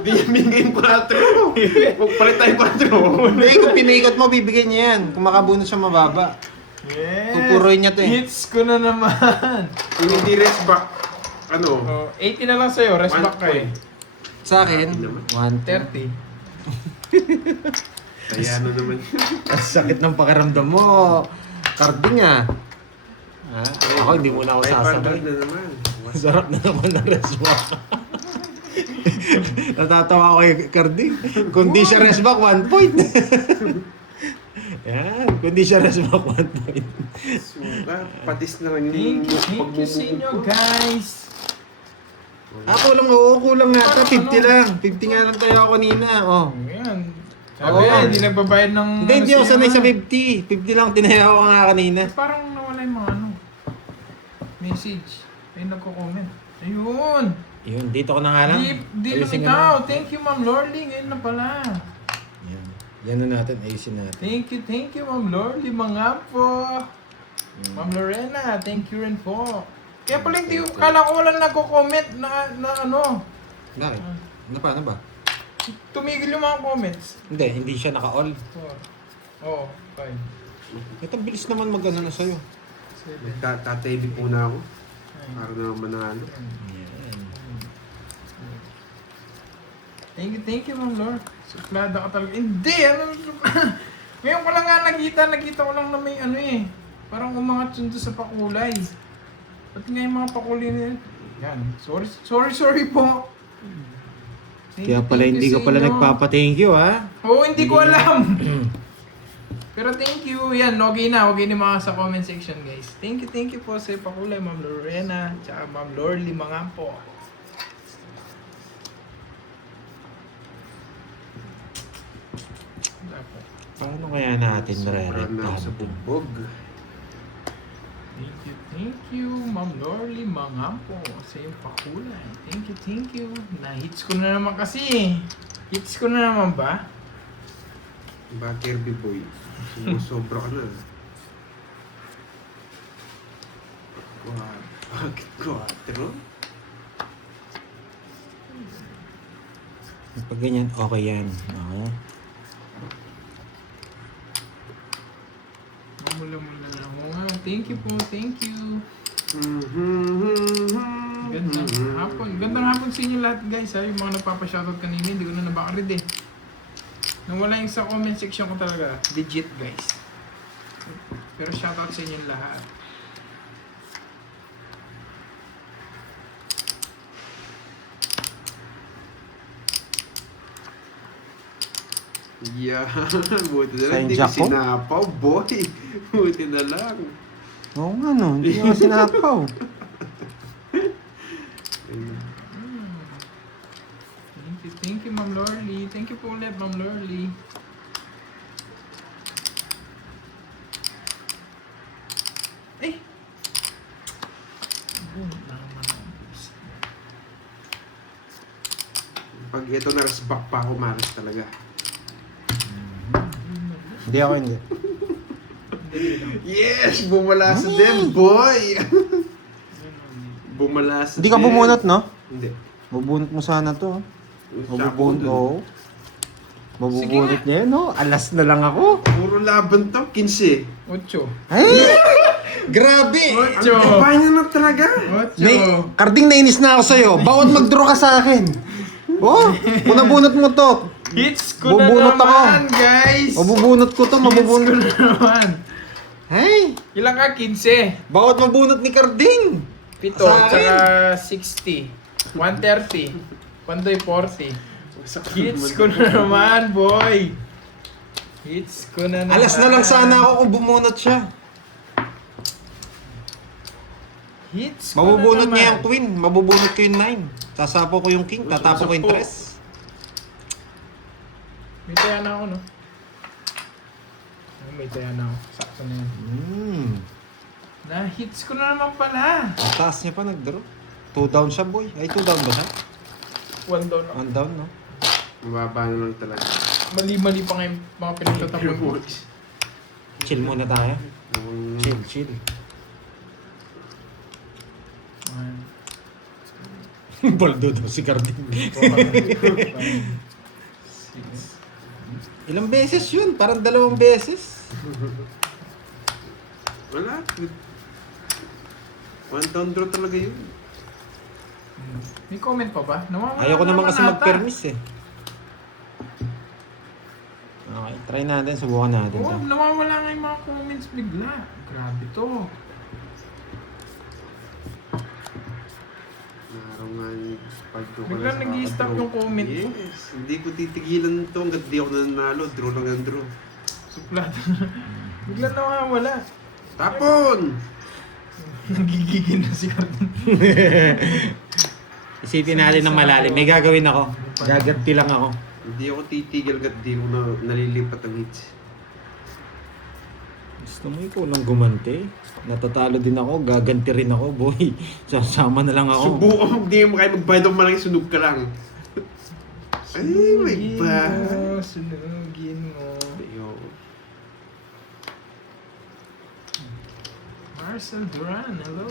Hindi bigay 4. Magpalit tayo 4. Hindi, kung pinaikot mo, bibigyan niya yan. Kung makabunot siya mababa. Yes. Pupuroy niya to eh. Hits ko na naman. Yung hindi rest back, ano? Oh, 80 na lang sa'yo. Rest back ka eh. Sa akin, 30. Kaya ano naman yun. Ang sakit ng pakiramdam mo. Carding ah. Ako hindi mo na ako 500 sasabay. na naman. Sarap na naman ng resback. Natatawa ko kay Carding. Kung di siya resback, 1 point. Yan. Kung di siya resback, 1 point. Suga, patis na lang yung Thank you sa inyo guys. Kulang nata. 50 lang. 50 nga lang tayo ako kanina. Oh. Ayan. Sabi Oo. hindi nagbabayad ng... Hindi ako sanay sa siya. 50. 50 lang tinaya ko nga kanina. Parang nawala yung mga message. Ay nagko-comment. Ayun. Yun, dito ko na nga lang. Di lang Ayusin ko ikaw. na. Thank you Ma'am Lorly. Ngayon na pala. Yan. Yan na natin. Ayusin natin. Thank you Ma'am Lorly. Mga po. Ma'am Lorena, thank you rin po. Kaya pala hindi ko, kala ko walang nagko-comment na ano. Bakit? Ano pa? Ano ba? Tumigil yung mga comments. Hindi siya naka-all. Oo, fine. Ito, bilis naman mag-ano na sa'yo. Tataybi po na ako. Para na manalo. Yan. Thank you Ma'am Lord. Suplada ka talaga. Hindi, ano. Ngayon ko lang nga nakita ko lang na may ano eh. Parang umangat yun doon sa pakulay. Pati nga yung mga pakulay na yun. Yan. Sorry po. Kaya pala hindi ka pala nagpapa-thank you, ha? Oo, hindi ko alam. Pero thank you. Yan, okay na mga sa comment section, guys. Thank you po sa pakulay, Ma'am Lorena, tsaka Ma'am Lorly Mangampo. Wala po. Paano kaya natin Sobrang na ako sa nare-red bugbog. Thank you, Ma'am Lorly Mangampo sa iyong pakulay. Thank you. Na-hits ko na naman kasi. Hits ko na naman ba? Ba, Kirby boy. Sumusobra ka na. Bakit 4? Pag ganyan, okay yan. Okay. Mula na ako nga. Thank you po, thank you. Gandang hapon sa inyo lahat guys ha. Yung mga nagpapa-shoutout kanina, hindi ko na nabakarid eh. Nawala yung sa comment section ko talaga. Legit guys. Pero shoutout sa inyo lahat. Yeah, buti na lang. Sa Hindi ko Jack ko? sinapaw, boy. Buti na lang. Oo nga no, hindi ko sinapaw. Thank you Ma'am Lorly. Thank you po ulit Ma'am Lorly. Eh! Pag ito naras-back pa ako, maras talaga. Hindi ako hindi. Yes! Bumala sa dem, boy! Bumala sa Hindi ka dem. bumunot, no? Hindi. Mabunot mo sana to. Mabubunot, Tsaka oo. Mabubunot Sige. niya, no? Alas na lang ako. Puro laban to, 15. 8. Ay! Grabe! Ocho. Ang kapanya na talaga. 8. Karding nainis na ako sa'yo. Bawat mag-draw ka sa akin. Oh, kung nabunot mo to. Hits ko na Bubunot ako. naman guys! Mabubunot ko to, Hits ko mabubunot. na naman. Hey! Ilang ka? 15. Bawat mabunot ni Karding. 7, Sa akin. tsaka 60. 130. Pandoy 40. Hits ko na naman, boy. Hits ko na naman. Alas na lang sana ako kung bumunot siya. Hits ko Mabubunot na niya naman. yung queen. Mabubunot ko yung 9. Tasapo ko yung king. Tatapo ko yung 3. May taya na ako, no? May taya na ako. Sakto na yan. Na-hits ko na naman pala. Ang taas niya pa nag-draw. 2 down siya, boy. Ay, 2 down ba siya? 1 down ako. 1 down, no? Mababa na lang talaga. Mali-mali pa nga yung mga pinagtatapon ko. Chill muna tayo. Mm. Chill. Ayan. Baldo daw si Carding. 4, 5, 6. Ilang beses yun? Parang 2 beses. Wala. One down draw talaga yun. May comment pa ba? Nawawala Ayoko naman kasi ata. mag-permis eh. Okay, try natin. Subukan natin Oo, to. nawawala nga yung mga comments bigla. Grabe to. Araw nga yung pag-draw ka Bigla na sa nag-i-stop kakadraw. yung comment ko. Yes. Hindi ko titigilan to hanggat di ako nanalo. Draw lang ang draw. Suplado. Bigla nawawala. Tapon! Nagigigil na si Cardin. Isipin natin ng malalim. May gagawin ako. Gaganti lang ako. Hindi ako titigil hanggat di ko na nalilipat ang hits. Gusto mo ikaw lang gumanti? Natatalo din ako. Gaganti rin ako, boy. Sasama na lang ako. Subukan mo, hindi mo kaya magbayad ng malaki, sunog ka lang. Ay, may bahay. Sunugin mo. Ayoko. Marcel Duran, hello.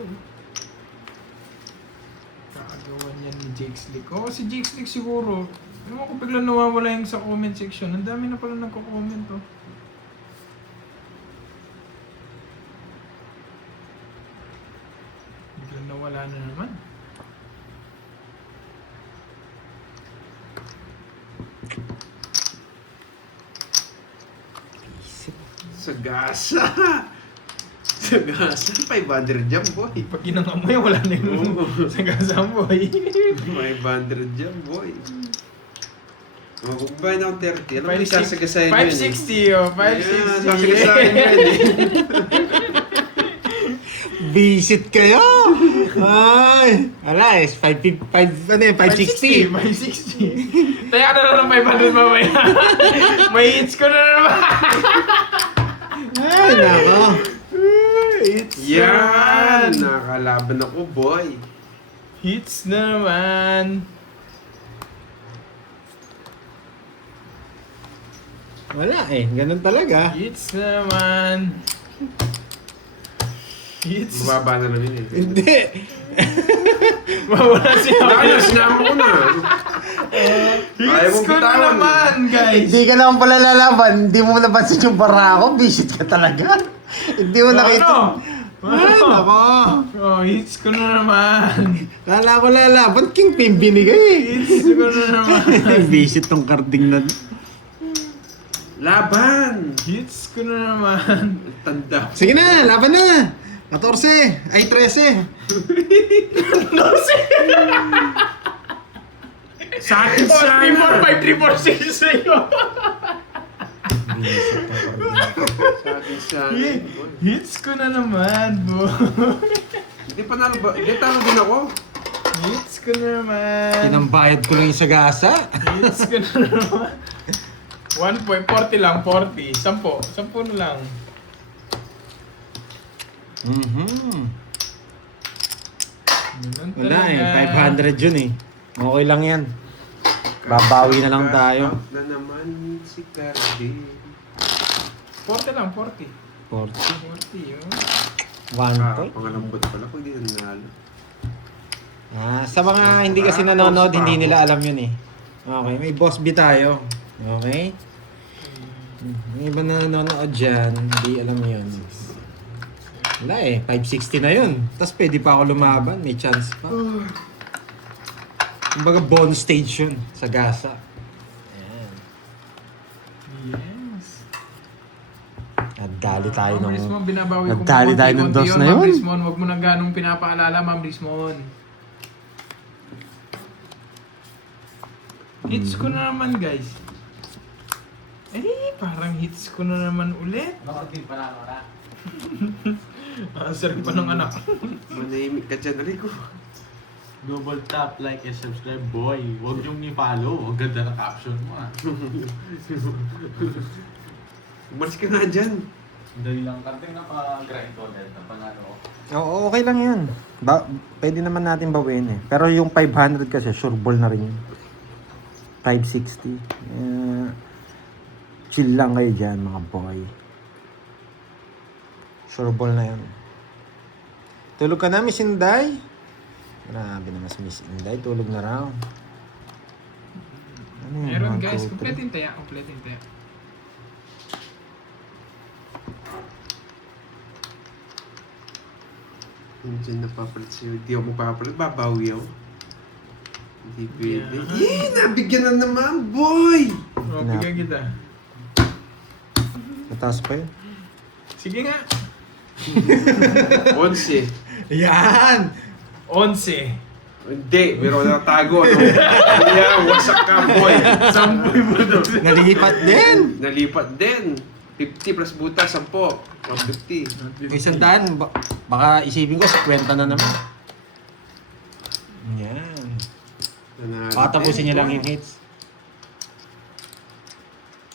Kakagawa niya ni Jake Slick. Oo, si Jake Slick siguro. Alam ko bigla nawawala yung sa comment section. Ang dami na pala nagko-comment oh. Bigla nawala na naman. Sagasa! Sagasa, 500 jam, boy. Pag ginanga mo yan, wala na yung Oo. sa gasang boy. 500 jam, boy. Magkukubahin ako 30. Alam mo, 560 sasagasahin mo yun. 560 oh, 560. Yeah, sasagasahin mo yun. Visit kayo! Ay! Wala eh, 560. 560. Taya ka na lang ng 500 mamaya. May hits ko na naman. Ay, nako. Hits Yan! naman. Nakakalaban ako, boy. Hits naman. Wala eh, ganun talaga. Hits naman. Hits. Mababa na namin eh. Hindi. Mawala siya. Nakala, sinama ko na. Ayaw Hits mong ko na bitawan. naman, guys. Hindi ka lang pala lalaban. Hindi mo napansin yung bara ako. Visit ka talaga. Hindi mo nakita. Ay, nako. Oh, hits ko na naman. Kala ko lalaban. Kingpin binigay. Hits ko na naman. Visit tong carding na. Laban! Hits ko na naman. Ang tanda. Sige na, laban na. 14. Ay, 13. Sa akin sana! 3, 4, 5, 3, 4, 6 sa'yo. Visit tong carding. Sa akin sana. boy. Hits ko na naman, bro. Hindi pa nalo ba? Hindi talo din ako. Hits ko na naman. Pinambayad ko lang yung sagasa. Hits ko na naman. 1.40 lang, 40. 10 na lang. Ganun Wala talaga. eh, 500 yun eh. Okay lang yan. Babawi na lang tayo. Out na naman si Cardi. 40 lang, 40. 40. 40 yun. 1 point. Pangalambot pala kung di na nalo. Sa mga hindi kasi nanonood, hindi nila alam yun eh. Okay, may boss B tayo. Okay? Yung iba na nanonood dyan, hindi alam yun. Wala eh, 560 na yun. Tapos pwede pa ako lumaban, may chance pa. Kumbaga bonus stage yun sa gasa. Ayan. Yes. Nagdali tayo Ma'am nung... Rismon, binabawi ko Nagdali tayo ng konti-konti dos na Ma'am yun. Rismon, huwag mo nang ganong pinapaalala, Ma'am Rismon. Hits ko na naman, guys. Parang hits ko na naman ulit. Nakating pa na, wala. Answer pa ng anak. Manahimik ka dyan, Rico. Double tap, like, and subscribe, boy. Huwag niyong i-follow. Ang ganda ng caption mo, ah. Umalis ka nga dyan. Dali lang. Karting naka-grind ko ulit. Napanalo ko. Oo, okay lang yun. Pwede naman natin bawin eh. Pero yung 500 kasi, sure ball na rin yun. 560. Chill lang kayo dyan, mga boy. Sure ball na yan. Tulog ka na, Miss Inday? Grabe naman si Miss Inday. Tulog na raw. Ano yun? Meron 1, guys, 2, 3? kompletin tayo, kompletin tayo. Diyan napapalit sa'yo. Hindi ako mapapalit. Babawi ako. Hindi pwede. Yeah, nabigyan na naman, boy! O, bigyan kita. Mataas pa yun. Sige nga. 11. Yan! 11. Hindi, pero natago. No? Kaya, wasak ka, boy. Sampoy mo daw. Nalipat din! Nalipat din. 50 plus buta, 10. 150. May sandaan. Baka isipin ko, 50 na naman. Yan. Nanalo Baka tapusin din, niyo lang boy. yung hits.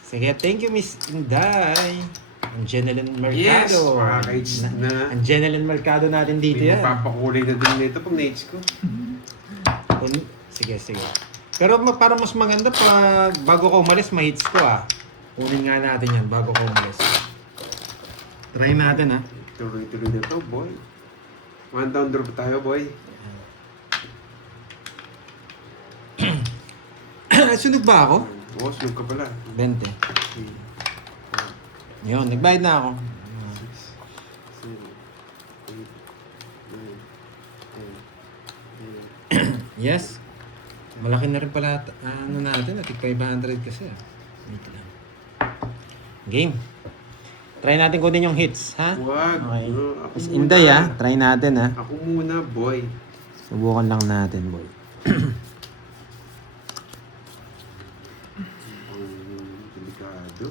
Sige, thank you, Miss Inday. Ang Jeneline Yes! Mercado. Makaka-hits na. Ang Jeneline Mercado natin dito Hindi yan. mapapakulay na din nito pag na-hits ko. Sige, sige. Pero para mas maganda pa, bago ka umalis, ma-hits ko ah. Kunin nga natin yan bago ka umalis. Try natin ah. Tuloy-tuloy na to, boy. One down draw pa tayo, boy. Sunog ba ako? Oo, sunod ka pala. 20. Yun, nagbayad na ako. 6, 7, 8, 9, 10, 11. Yes. Malaki na rin pala ano natin, at 500 kasi. Wait lang. Game. Try natin kunin yung hits, ha? Wag. Okay. Ako Miss muna. Inday, ha? Try natin, ha? Ako muna, boy. Subukan lang natin, boy. Delikado.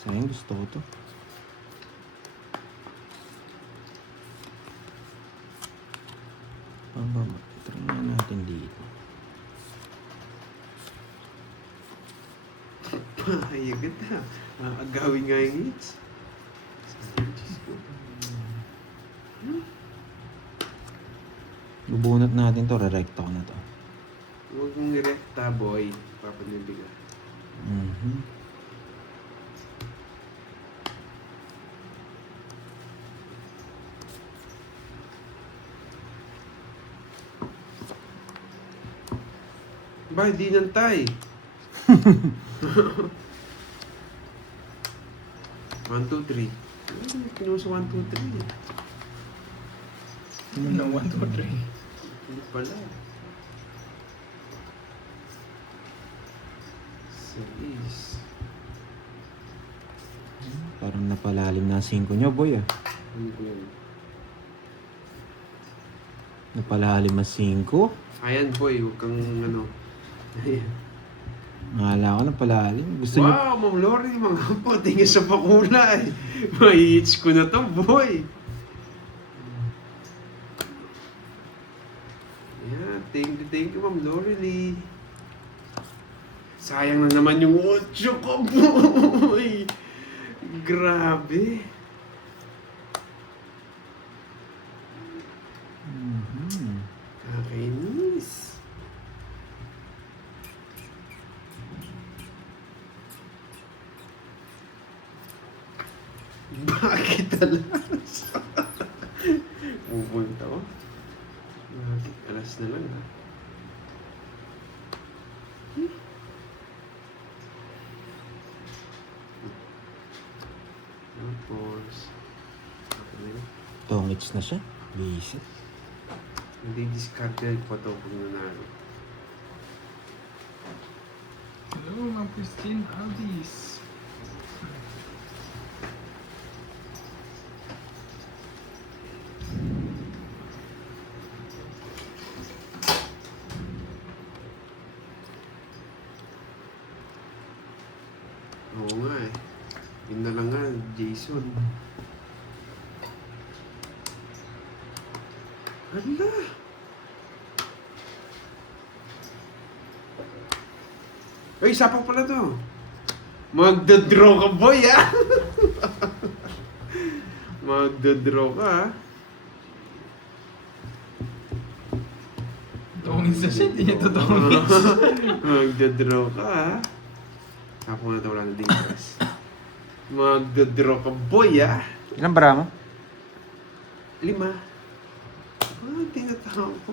Sayang, gusto ko to. Aba, try nga natin dito. Ay, agad na. Agawin nga yung hits. Diyos ko. Bubunot natin to, re-recto ko na to. Huwag mong irekta, boy. Papanibiga. Mhm. Ba, hindi nantay. 1, 2, 3. Kinuha sa 1, 2, 3. Ano, 1, 2, 3. Hindi pala. 6. Parang napalalim na 5 nyo, boy ah. Ano ko yun? Napalalim na 5. Ayan, boy. Huwag kang ano. Ayan. Akala ko napalalim. Gusto nyo? Wow, Ma'am Lori, mga po, tingin sa pakulay. May-hits ko na to, boy. Yeah, thank you, Ma'am Lori Lee. Sayang na naman yung 8 ko, boy. Grabe. Mhm. Kakainis. Bakit alas? Pupunta ko. Bakit alas na lang ha? Tapos, ako na yun. Tongits na siya. Bisit. Hindi discard na yung photo kung nanalo. Hello, Ma'am Christine Aldis. Oo nga eh. Yun na lang nga, Jason. Hala! Ay, isa pa pala to. Magdadraw ka, boy, ah! Magdadraw ka, ah. Tungis na siya, hindi niya tutungis. Magdadraw ka, ah. Ako na ito, wala na dingas. Magdadraw ka, boy, ah. Ilang bara mo? 5. Ah, tinatawag ko.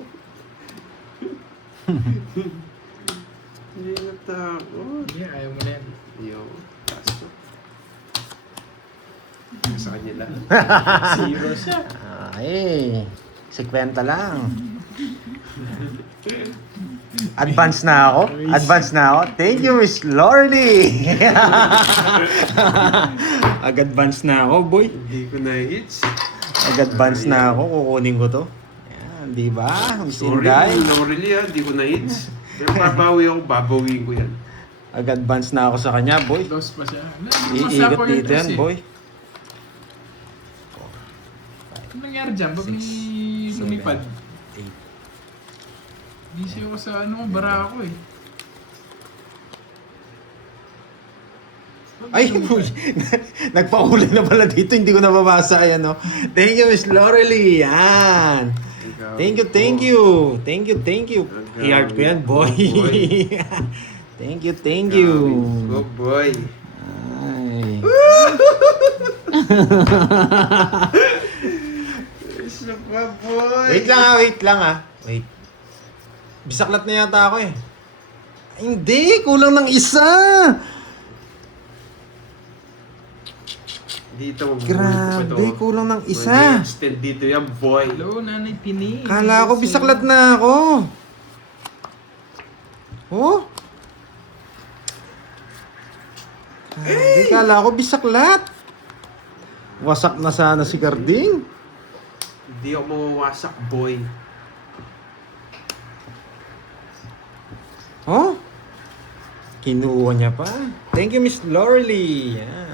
Tinatawag. Hindi, ayaw mo na yan. Yo, taas ko. Sa kanya lang. Zero siya. Ay, 50 lang. Advance na ako. Advance na ako. Thank you, Miss Lordy. Ag-advance na ako, boy. Hindi ko na-hits. Ag-advance na ako. Kukunin ko to. Yan, di ba? Miss Sorry, Inday. no really ah. Hindi ko na-hits. Pero babawi ako, babawiin ko yan. Ag-advance na ako sa kanya, boy. Dos pa siya. Iikot dito yan, boy. Ano nangyari dyan? Ba't may Six, lumipad? 8. Busy ako sa ano, bara ako eh. Ay, boy. Nagpaulan na pala dito. Hindi ko nababasa. Ayan, no? Thank you, Miss Lorely. Yan. Thank you, thank you. Thank you, thank you. I-art ko yan, boy. Thank you, thank you. Oh boy. Ay. Isa pa, boy. Wait lang ah. Wait. Bisaklat na yata ako eh. Hindi, kulang ng isa. Dito, Grabe, kulang ng isa. Extend dito yan, boy. Hello, Nanay Pini. Kala ko bisaklat na ako. Oh? Grabe, kala ko bisaklat. Wasak na sana si Carding. Hindi ako mawawasak, boy. Oh? Kinuha niya pa. Thank you, Miss Lorely. Yan.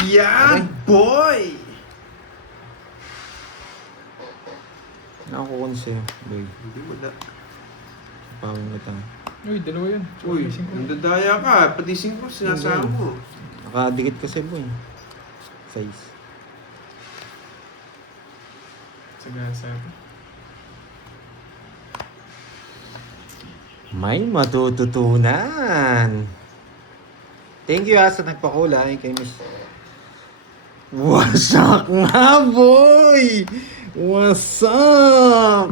Yeah, Okay. boy! Nakakuha na sa'yo, boy. Hindi mo da. Pawang kita. Uy, dalawa yun. Uy, Ising ko. ang dadaya ka. Pati singko sinasama mo. Nakadikit kasi, boy. Size. Sagasa. May matututunan. Thank you sa nagpakulay kay Miss. Wasak na, boy! Wasak!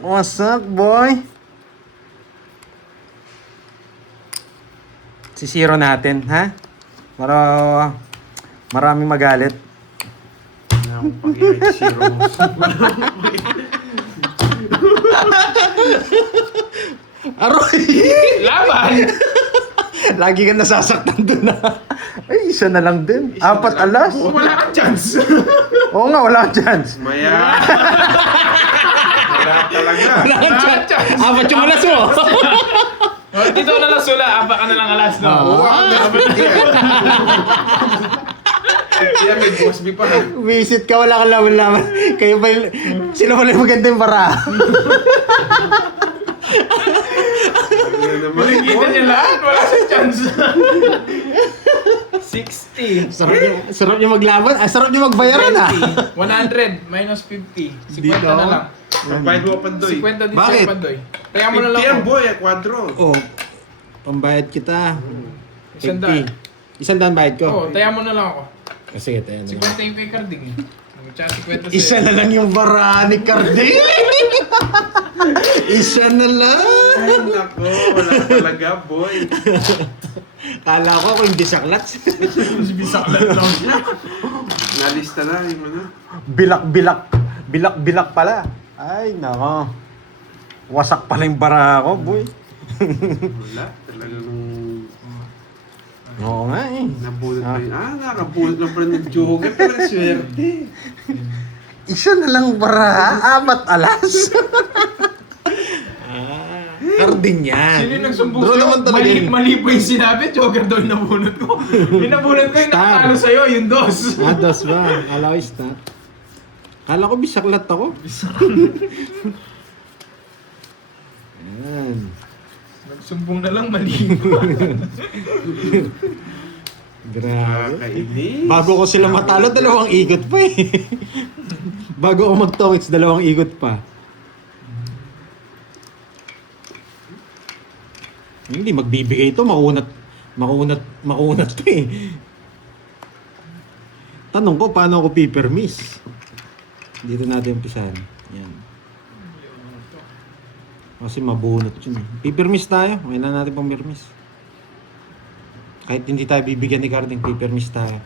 wasak, boy! Sisiro natin, ha? Maraming magalit. Wala akong pag-i-zero mo. Aroy! Laban! Lagi ka nasasaktan doon na. Ay, isa na lang din. Isa Apat na lang. alas. Wala kang chance. Oo nga, wala kang chance. Maya. Wala talaga. Wala kang chance. Apat yung alas mo. Oh, dito na lang sula. Apa ka na lang alas, no? Oo, ako na Kaya may Bosby pa. Visit ka, wala kang laman-laman. Kayo pa yung... Sino pala yung maganda yung para? Malikita niya lahat. Wala siyang chance. 60. Sarap niyo maglaban. Sarap niyo magbayaran, 100 minus 50. 50 Dito. na lang. Pagbayad mo pa Pandoy. 50 din Bakit? siya, Pandoy. Kaya mo na lang 50 yan ako. boy, kwadro. Oh, pambayad kita. 100. 100 bayad ko. Oo, taya mo na lang ako. Sige, tayo na lang. 50 yung kay Carding eh. Tsaka 50 sa'yo. Isa na lang yung bara ni Carding. Isa na lang. Ay nako, wala talaga boy. Kala ko ako yung bisaklat. Bisaklat lang siya. Nalista na yung ano. Bilak pala. Ay, nako. Wasak pala yung bara ko, boy. Wala, talagang Oo nga eh. nabulot pa yun. Nakabulot lang pala ng joker. Pero swerte. Isa na lang bara, apat alas. Carding yan. Sino yung nagsumbong Draw sa'yo? naman talaga yun. Mali po yung sinabi. Joker daw yung nabunot ko. Yung nabunot ko yung Star. nakatalo sa'yo, yung dos. Dos ba? Kala ko stat. Kala ko bisaklat ako. Yan. Nagsumbong na lang, mali. Grabe. Nakakainis. Bago ko sila matalo, dalawang igot pa eh. Bago ako mag-towits, dalawang igot pa. Hindi, magbibigay ito, makunat to eh. Tanong ko, paano ako pipermis? Dito natin umpisahan. Yan. Kasi mabunot yun eh. Pipermis tayo, may na natin pang permis. Kahit hindi tayo bibigyan ni Carding, pipermis tayo.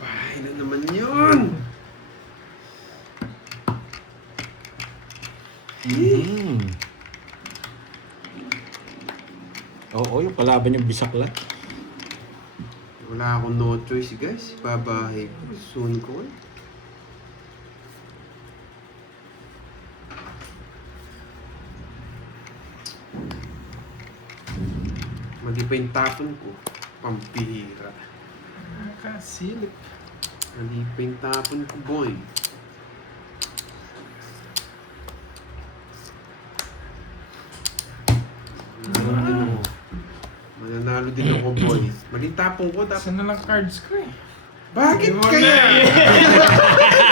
Bahay na naman yun. Oo, yung kalaban yung bisaklat. Wala akong no choice guys. Babahay ko. Soon ko eh. Mali pa yung tapon ko. Pampihira. Nakasilip. Mali pa yung tapon ko boy. Mananalo din ako boy. Mali tapon ko. Dapat. Saan na lang cards ko eh. Bakit Iwan kaya? na eh.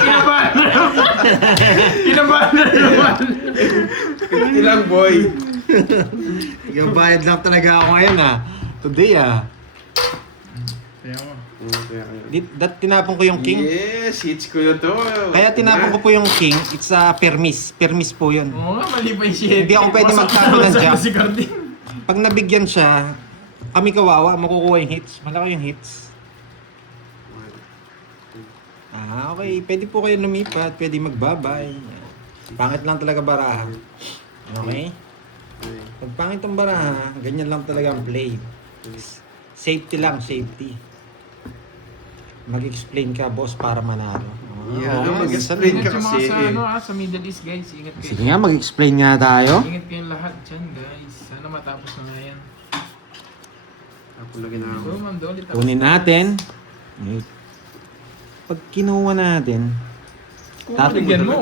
Kinabahan na naman. Kinabahan na naman. Hindi lang boy. Yung bayad lang talaga ako ngayon Today Kaya mo. Tinapon ko yung king. Yes, hits ko na to. Kaya tinapon ko po yung king. It's a permis. Permis po yun. Oo nga, mali pa yung shit. Hindi ako pwede Wasak magtapo na ng wasak jack. na si Carding. Pag nabigyan siya, kami kawawa, makukuha yung hits. Malaki yung hits. Okay. Pwede po kayo lumipat. Pwede magbabay. Pangit lang talaga baraha. Okay? Pag pangit ang baraha, ganyan lang talaga ang play. Safety lang, safety. Mag-explain ka, boss, para manalo. Yeah, Oo, mag-explain Ingat ka yung mga kasi. sa Middle East guys. Ingat kayo. Sige nga, mag-explain nga tayo. Ingat kayong lahat dyan guys. Sana matapos na nga yan. Tapos lagyan na ako. So, Ma'am Dolly, tapos Kunin natin. Eh, pag kinuha natin, Kukuligyan mo.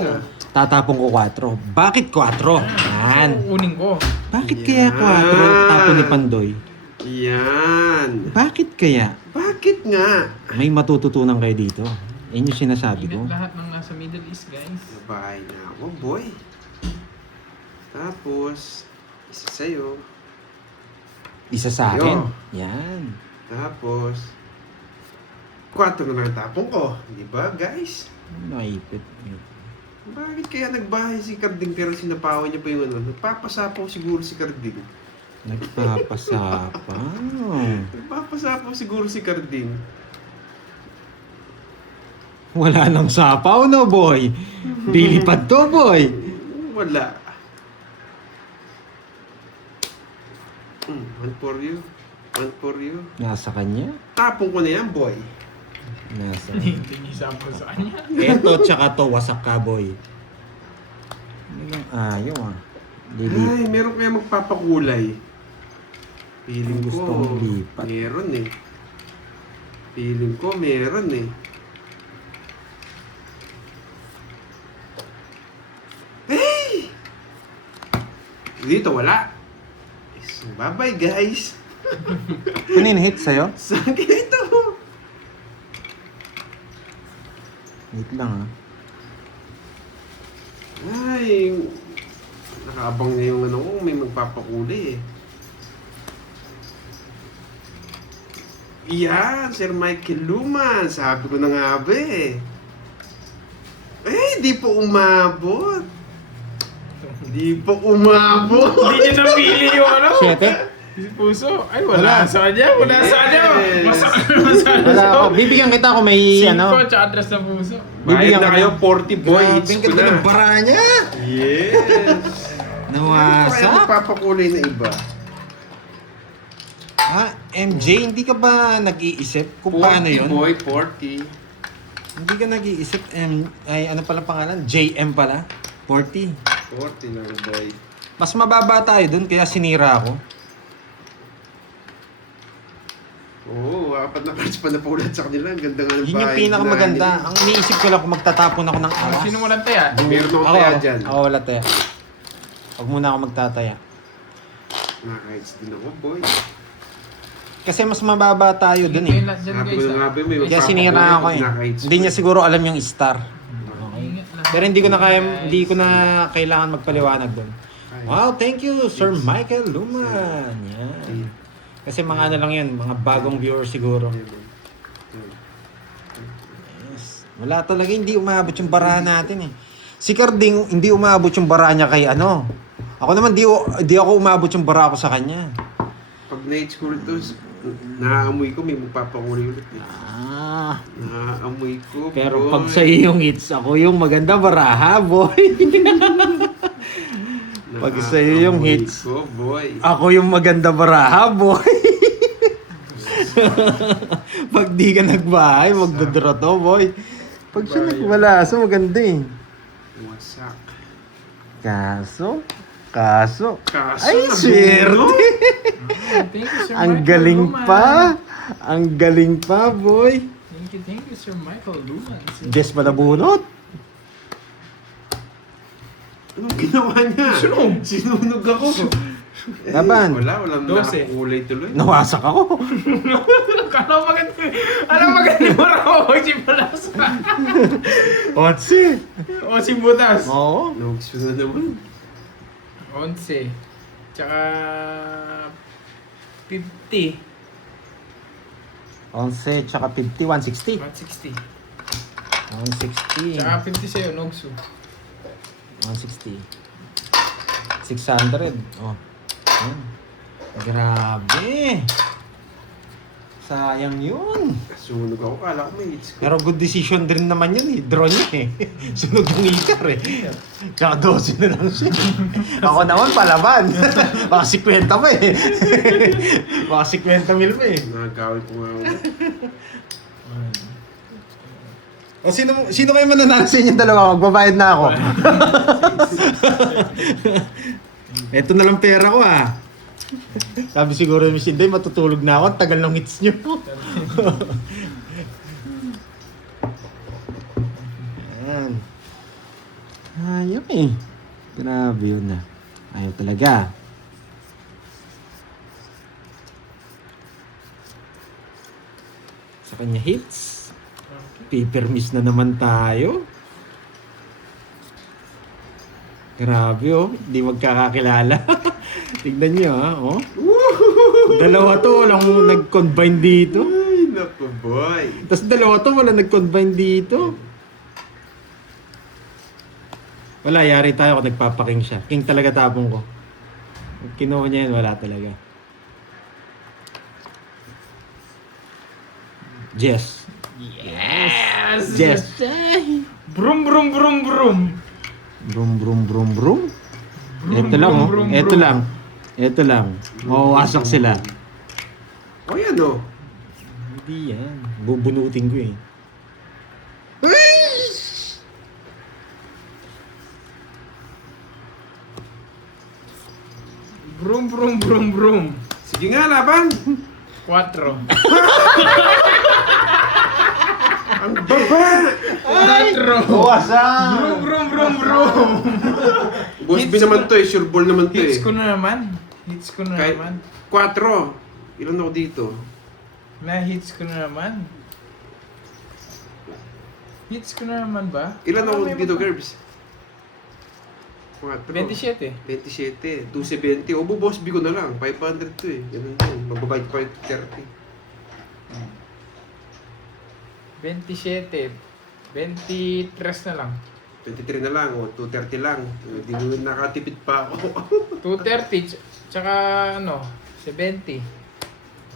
tatapon ko 4. Bakit 4? Yan. Kukunin ko. Bakit kaya 4 tapon ni Pandoy? Yan. Bakit kaya? Bakit nga? May matututunan kayo dito. Yan yung sinasabi ko. Ingat lahat ng nasa Middle East, guys. Nabahay na ako, boy. Tapos, isa sa'yo. Isa sa akin. Yan. Tapos, 4 na lang tapong ko. Di ba, guys? Naipit. Bakit kaya nagbahay si Carding pero sinapawan niya pa yung ano? Nagpapasapaw siguro si Carding. Nagpapasapaw. Nagpapasapaw siguro si Carding. Wala nang sapaw, no, boy? Dilipad to, boy. Wala. One for you. One for you. Nasa kanya. Tapong ko na yan, boy. Nasa. Hindi niya sabi sa kanya. Eto, tsaka to, wasak ka, boy. Hindi lang ayaw, ah. Ay, meron kaya magpapakulay. Feeling Gusto ko, kong lipat. meron eh. Feeling ko, meron eh. Hey! Dito, wala. So, bye-bye, guys. Ano yung hit sa'yo? Saan ito? Wait lang, ah. Ay, nakaabang na yung ano ko, may magpapakulay eh. Yan, Sir Michael Luman. Sabi ko na nga ba eh. Eh, di po umabot. Di po umabot. Hindi niya napili yung ano. 7? Si Puso. Ay, wala sa kanya. Wala sa kanya. Yes. Masak Wala ako. Bibigyan kita kung may, ano. 5 tsaka 3 na Puso. Bayad Bibigyan na ka kayo, na. 40 boy. Hits Ang ko ganda na. ng bara niya. Yes. Kaya Nawasak. magpapakulay na iba. Ah, MJ, hindi ka ba nag-iisip kung paano 40 yun? boy, 40. Hindi ka nag-iisip, ay ano pala pangalan? JM pala? 40. 40 lang boy. Mas mababa tayo dun, kaya sinira ako. Oo, apat na cards pa na paulat sa kanila. Ang ganda nga ng Yun yung bahay pinakamaganda. nila. Ang iniisip ko lang kung magtatapon ako ng awas. Sino mo lang taya? Meron akong taya dyan. Ako wala taya. Huwag muna ako magtataya. Naka-cards din ako boy. Kasi mas mababa tayo dun eh. Dyan Sabi guys ko na nga ah. ba, may Kaya sinira ako eh. Naka-cards Hindi niya siguro alam yung star. Ingat lang. Pero hindi ko na kaya, hindi ko na kailangan magpaliwanag doon. Wow, thank you Sir Michael Luman. Yan. Kasi mga ano lang yan, mga bagong viewers siguro. Yes. Wala talaga, hindi umabot yung bara natin eh. Si Carding, hindi umabot yung bara niya kay ano. Ako naman, di ako umabot yung bara ko sa kanya. Pag night school to, naaamoy ko, may magpapakulay ulit eh. Ah, Naaamoy ko, pero boy. pag sa'yo yung hits, ako yung maganda baraha, boy. Pag sa'yo yung Naaamoy hits. ko, boy. Ako yung maganda baraha, boy. Pag di ka nagbahay, magdodraw to, boy. Pag siya nagwala, so maganda eh. Wasak. Kaso, Kaso, ay, swerte. Thank you, Sir Ang Michael galing Luman. pa. Ang galing pa, boy. Thank you, Sir Michael Luman. Des pa nabunot. anong ginawa niya? Sinunog ako. Laban. Walang 12. nakakulay tuloy. Nawasak ako. Ano maganda? Ano maganda mo raw? Si Butas. Otsi. O si Butas. Oo. Nogs na naman. 11. Tsaka 50. 11, tsaka 50, 160. 160. 160. Tsaka 50 sa'yo, Nogsu. 160. 600. Oh. Yan. Grabe. Sayang yun. Sunog ako, kala ko may hits ko. Pero good decision din naman yun eh. Draw niya eh. Sunog yung ikar eh. Tsaka 12 na lang siya. Ako naman palaban. Baka 50 pa eh. Baka 50 mil pa eh. Nagkawin ko nga ako. O sino kayo mananalo sa inyong dalawa? Magbabayad na ako. Ito na lang pera ko ah. Sabi siguro ni Miss Inday, matutulog na ako. Ang tagal ng hits nyo. Sayang eh. Grabe yun na. Ayaw talaga. Sa kanya hits. Paper miss na naman tayo. Grabe oh. Hindi magkakakilala. Tignan nyo ha. Oh. Dalawa to. Walang nag-combine dito. Ay, naku boy. Tapos dalawa to. Walang nag-combine dito. Wala, yari tayo kung nagpapaking siya. King talaga tapong ko. Pag kinuha niya yan, wala talaga. Jess. Yes! Jess. Brum, brum, brum, brum. Brum, brum, brum, brum. Ito lang, brum, oh. brum, Ito brum. lang. Ito lang. Mawawasak sila. O yan o. Hindi yan. Bubunutin ko eh. Brum, brum, brum, brum. Sige nga, laban. 4. Ang baba. 4. Wasak! Brum, brum, brum, brum. Boss B naman to eh. Sure ball naman to eh. Hits ko na naman. Hits ko na Kahit naman. 4. Ilan ako dito? Na-hits ko na naman. Hits ko na naman ba? Ilan ako May dito, magpa- Gerbs? 4. 27. 27. 270. O, boss B ko na lang. 500 to eh. Ganun din. Mababait pa yung 30. 27. 23 na lang. 23 na lang. O, 230 lang. Hindi mo nakatipid pa ako. 230. Tsaka ano, 70.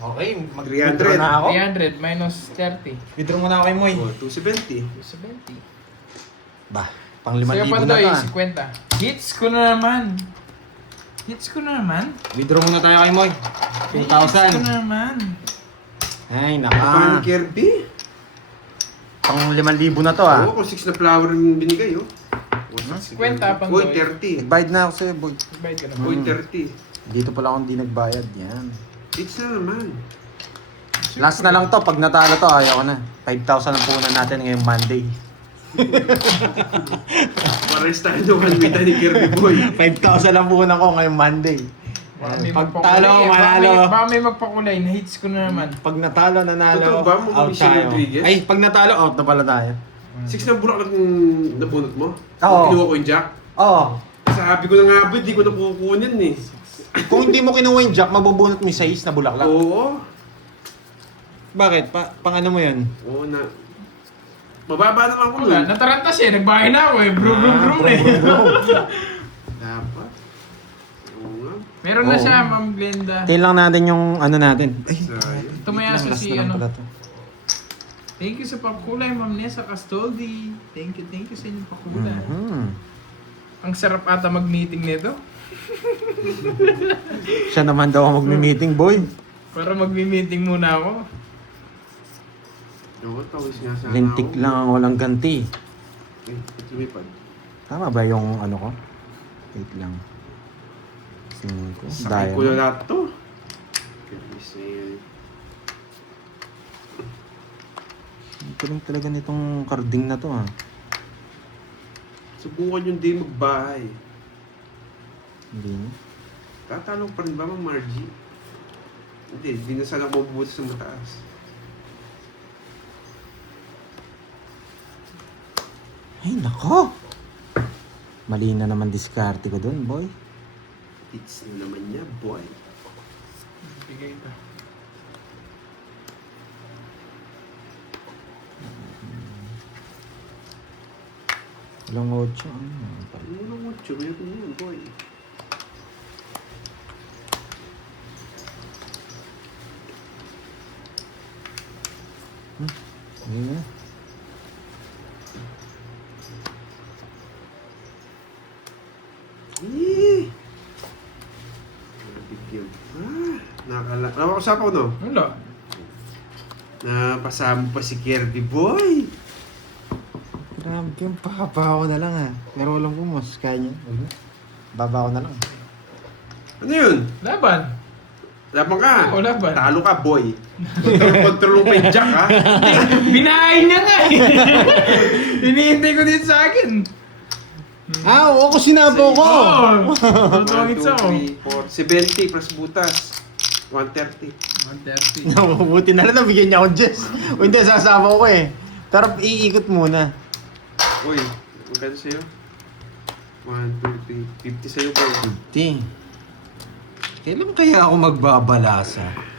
Okay, 300. mag-withdraw na ako. 300 minus 30. Withdraw mo na ako kay Moy. O, 270. 70. Bah, pang 5,000 Sa'yo na Pandoy, to ah. 50. Hits ko na naman. Hits ko na naman. Withdraw muna tayo kay Moy. Hits ko 2,000. na naman. Ay, Paano naka. Kirby? Pang 5,000 na to ah. Oo, kung 6 na flower yung binigay, oh. O, 50 pa, Uy, Pandoy. 30. Nagbayad na ako sa'yo, boy. Bayad ka na. Uy, 30. Dito pala akong di nagbayad. Yan. It's na naman. Last na lang to. Pag natalo to, ayaw ko na. 5,000 ang punan natin ngayong Monday. Pares tayo nung kanwita ni Kirby Boy. 5,000 ang punan ko ngayong Monday. Baka may Pag magpakulay talo, eh. manalo. Baka may magpakulay. Na-hits ko na naman. Pag natalo, nanalo, Totoo ba? out Magbibigay tayo. Rodriguez? Ay, pag natalo, out na pala tayo. 6 na bulak lang nabunot mo? Oo. Kinuha ko yung jack? Oo. Sabi ko na nga ba, di ko na kukunin eh. Kung hindi mo kinuha yung jack, mabubunot mo yung size na bulaklak. Oo. Bakit? Pang ano mo yan? Oo na. Mababa naman ako Wala, nun. natarantas eh. Nagbahay na ako eh. Brum, brum, brum eh. Dapat. Oo nga. Meron na Oo. siya, Ma'am Glenda. Tail lang natin yung ano natin. Ay, Sayang. Tumaya sa last si na lang ano. pala to. Thank you sa pakulay, Ma'am Nessa Castoldi. Thank you sa inyong pakulay. Mhm. Ang sarap ata mag-meeting nito. Siya naman daw ang magmi-meeting, boy. Para mag-meeting muna ako. Oo, tawis nga sana Lintik ako. lang ang walang ganti. Eh, lumipad. Tama ba yung ano ko? Wait lang. 5. Sakay ko na lahat to. Kirby's na yan. Ang galing talaga nitong carding na to ha. Subukan yung di magbahay. Hindi na. Tatalong pa rin ba, Ma'am Margie? Hindi na sana ako mabubuti sa mataas. Ay, nako! Mali na naman diskarte ko dun, boy. Hits na naman niya, boy. Bigay ito. Walang 8. Ano na mo, chumir mo yun, boy. Hindi na. Eh! Bigyan. Nakakausapan ko, no? Wala. Napasama pa si Kirby, boy. Grabe yung papa ko na lang ha. Pero walang pumos. Kaya niya. Baba ko na lang. Ano yun? Laban. Laban ka. Oo, laban. Talo ka, boy. Control mo pa yung jack, ha? Binahay niya nga eh. Hinihintay ko dito sa akin. Ah, oo, ako sinabo ko. Oo! 1, Tutungit 2, sa ako. 3, 4, 70 plus butas. 130. 130. Buti na lang nabigyan niya ako Jess. O hindi, sasama ko eh. Pero iikot muna. Uy, magkano sa'yo? 1, 2, 3, 50 sa'yo, boy. 50. Kailan kaya ako magbabalasa?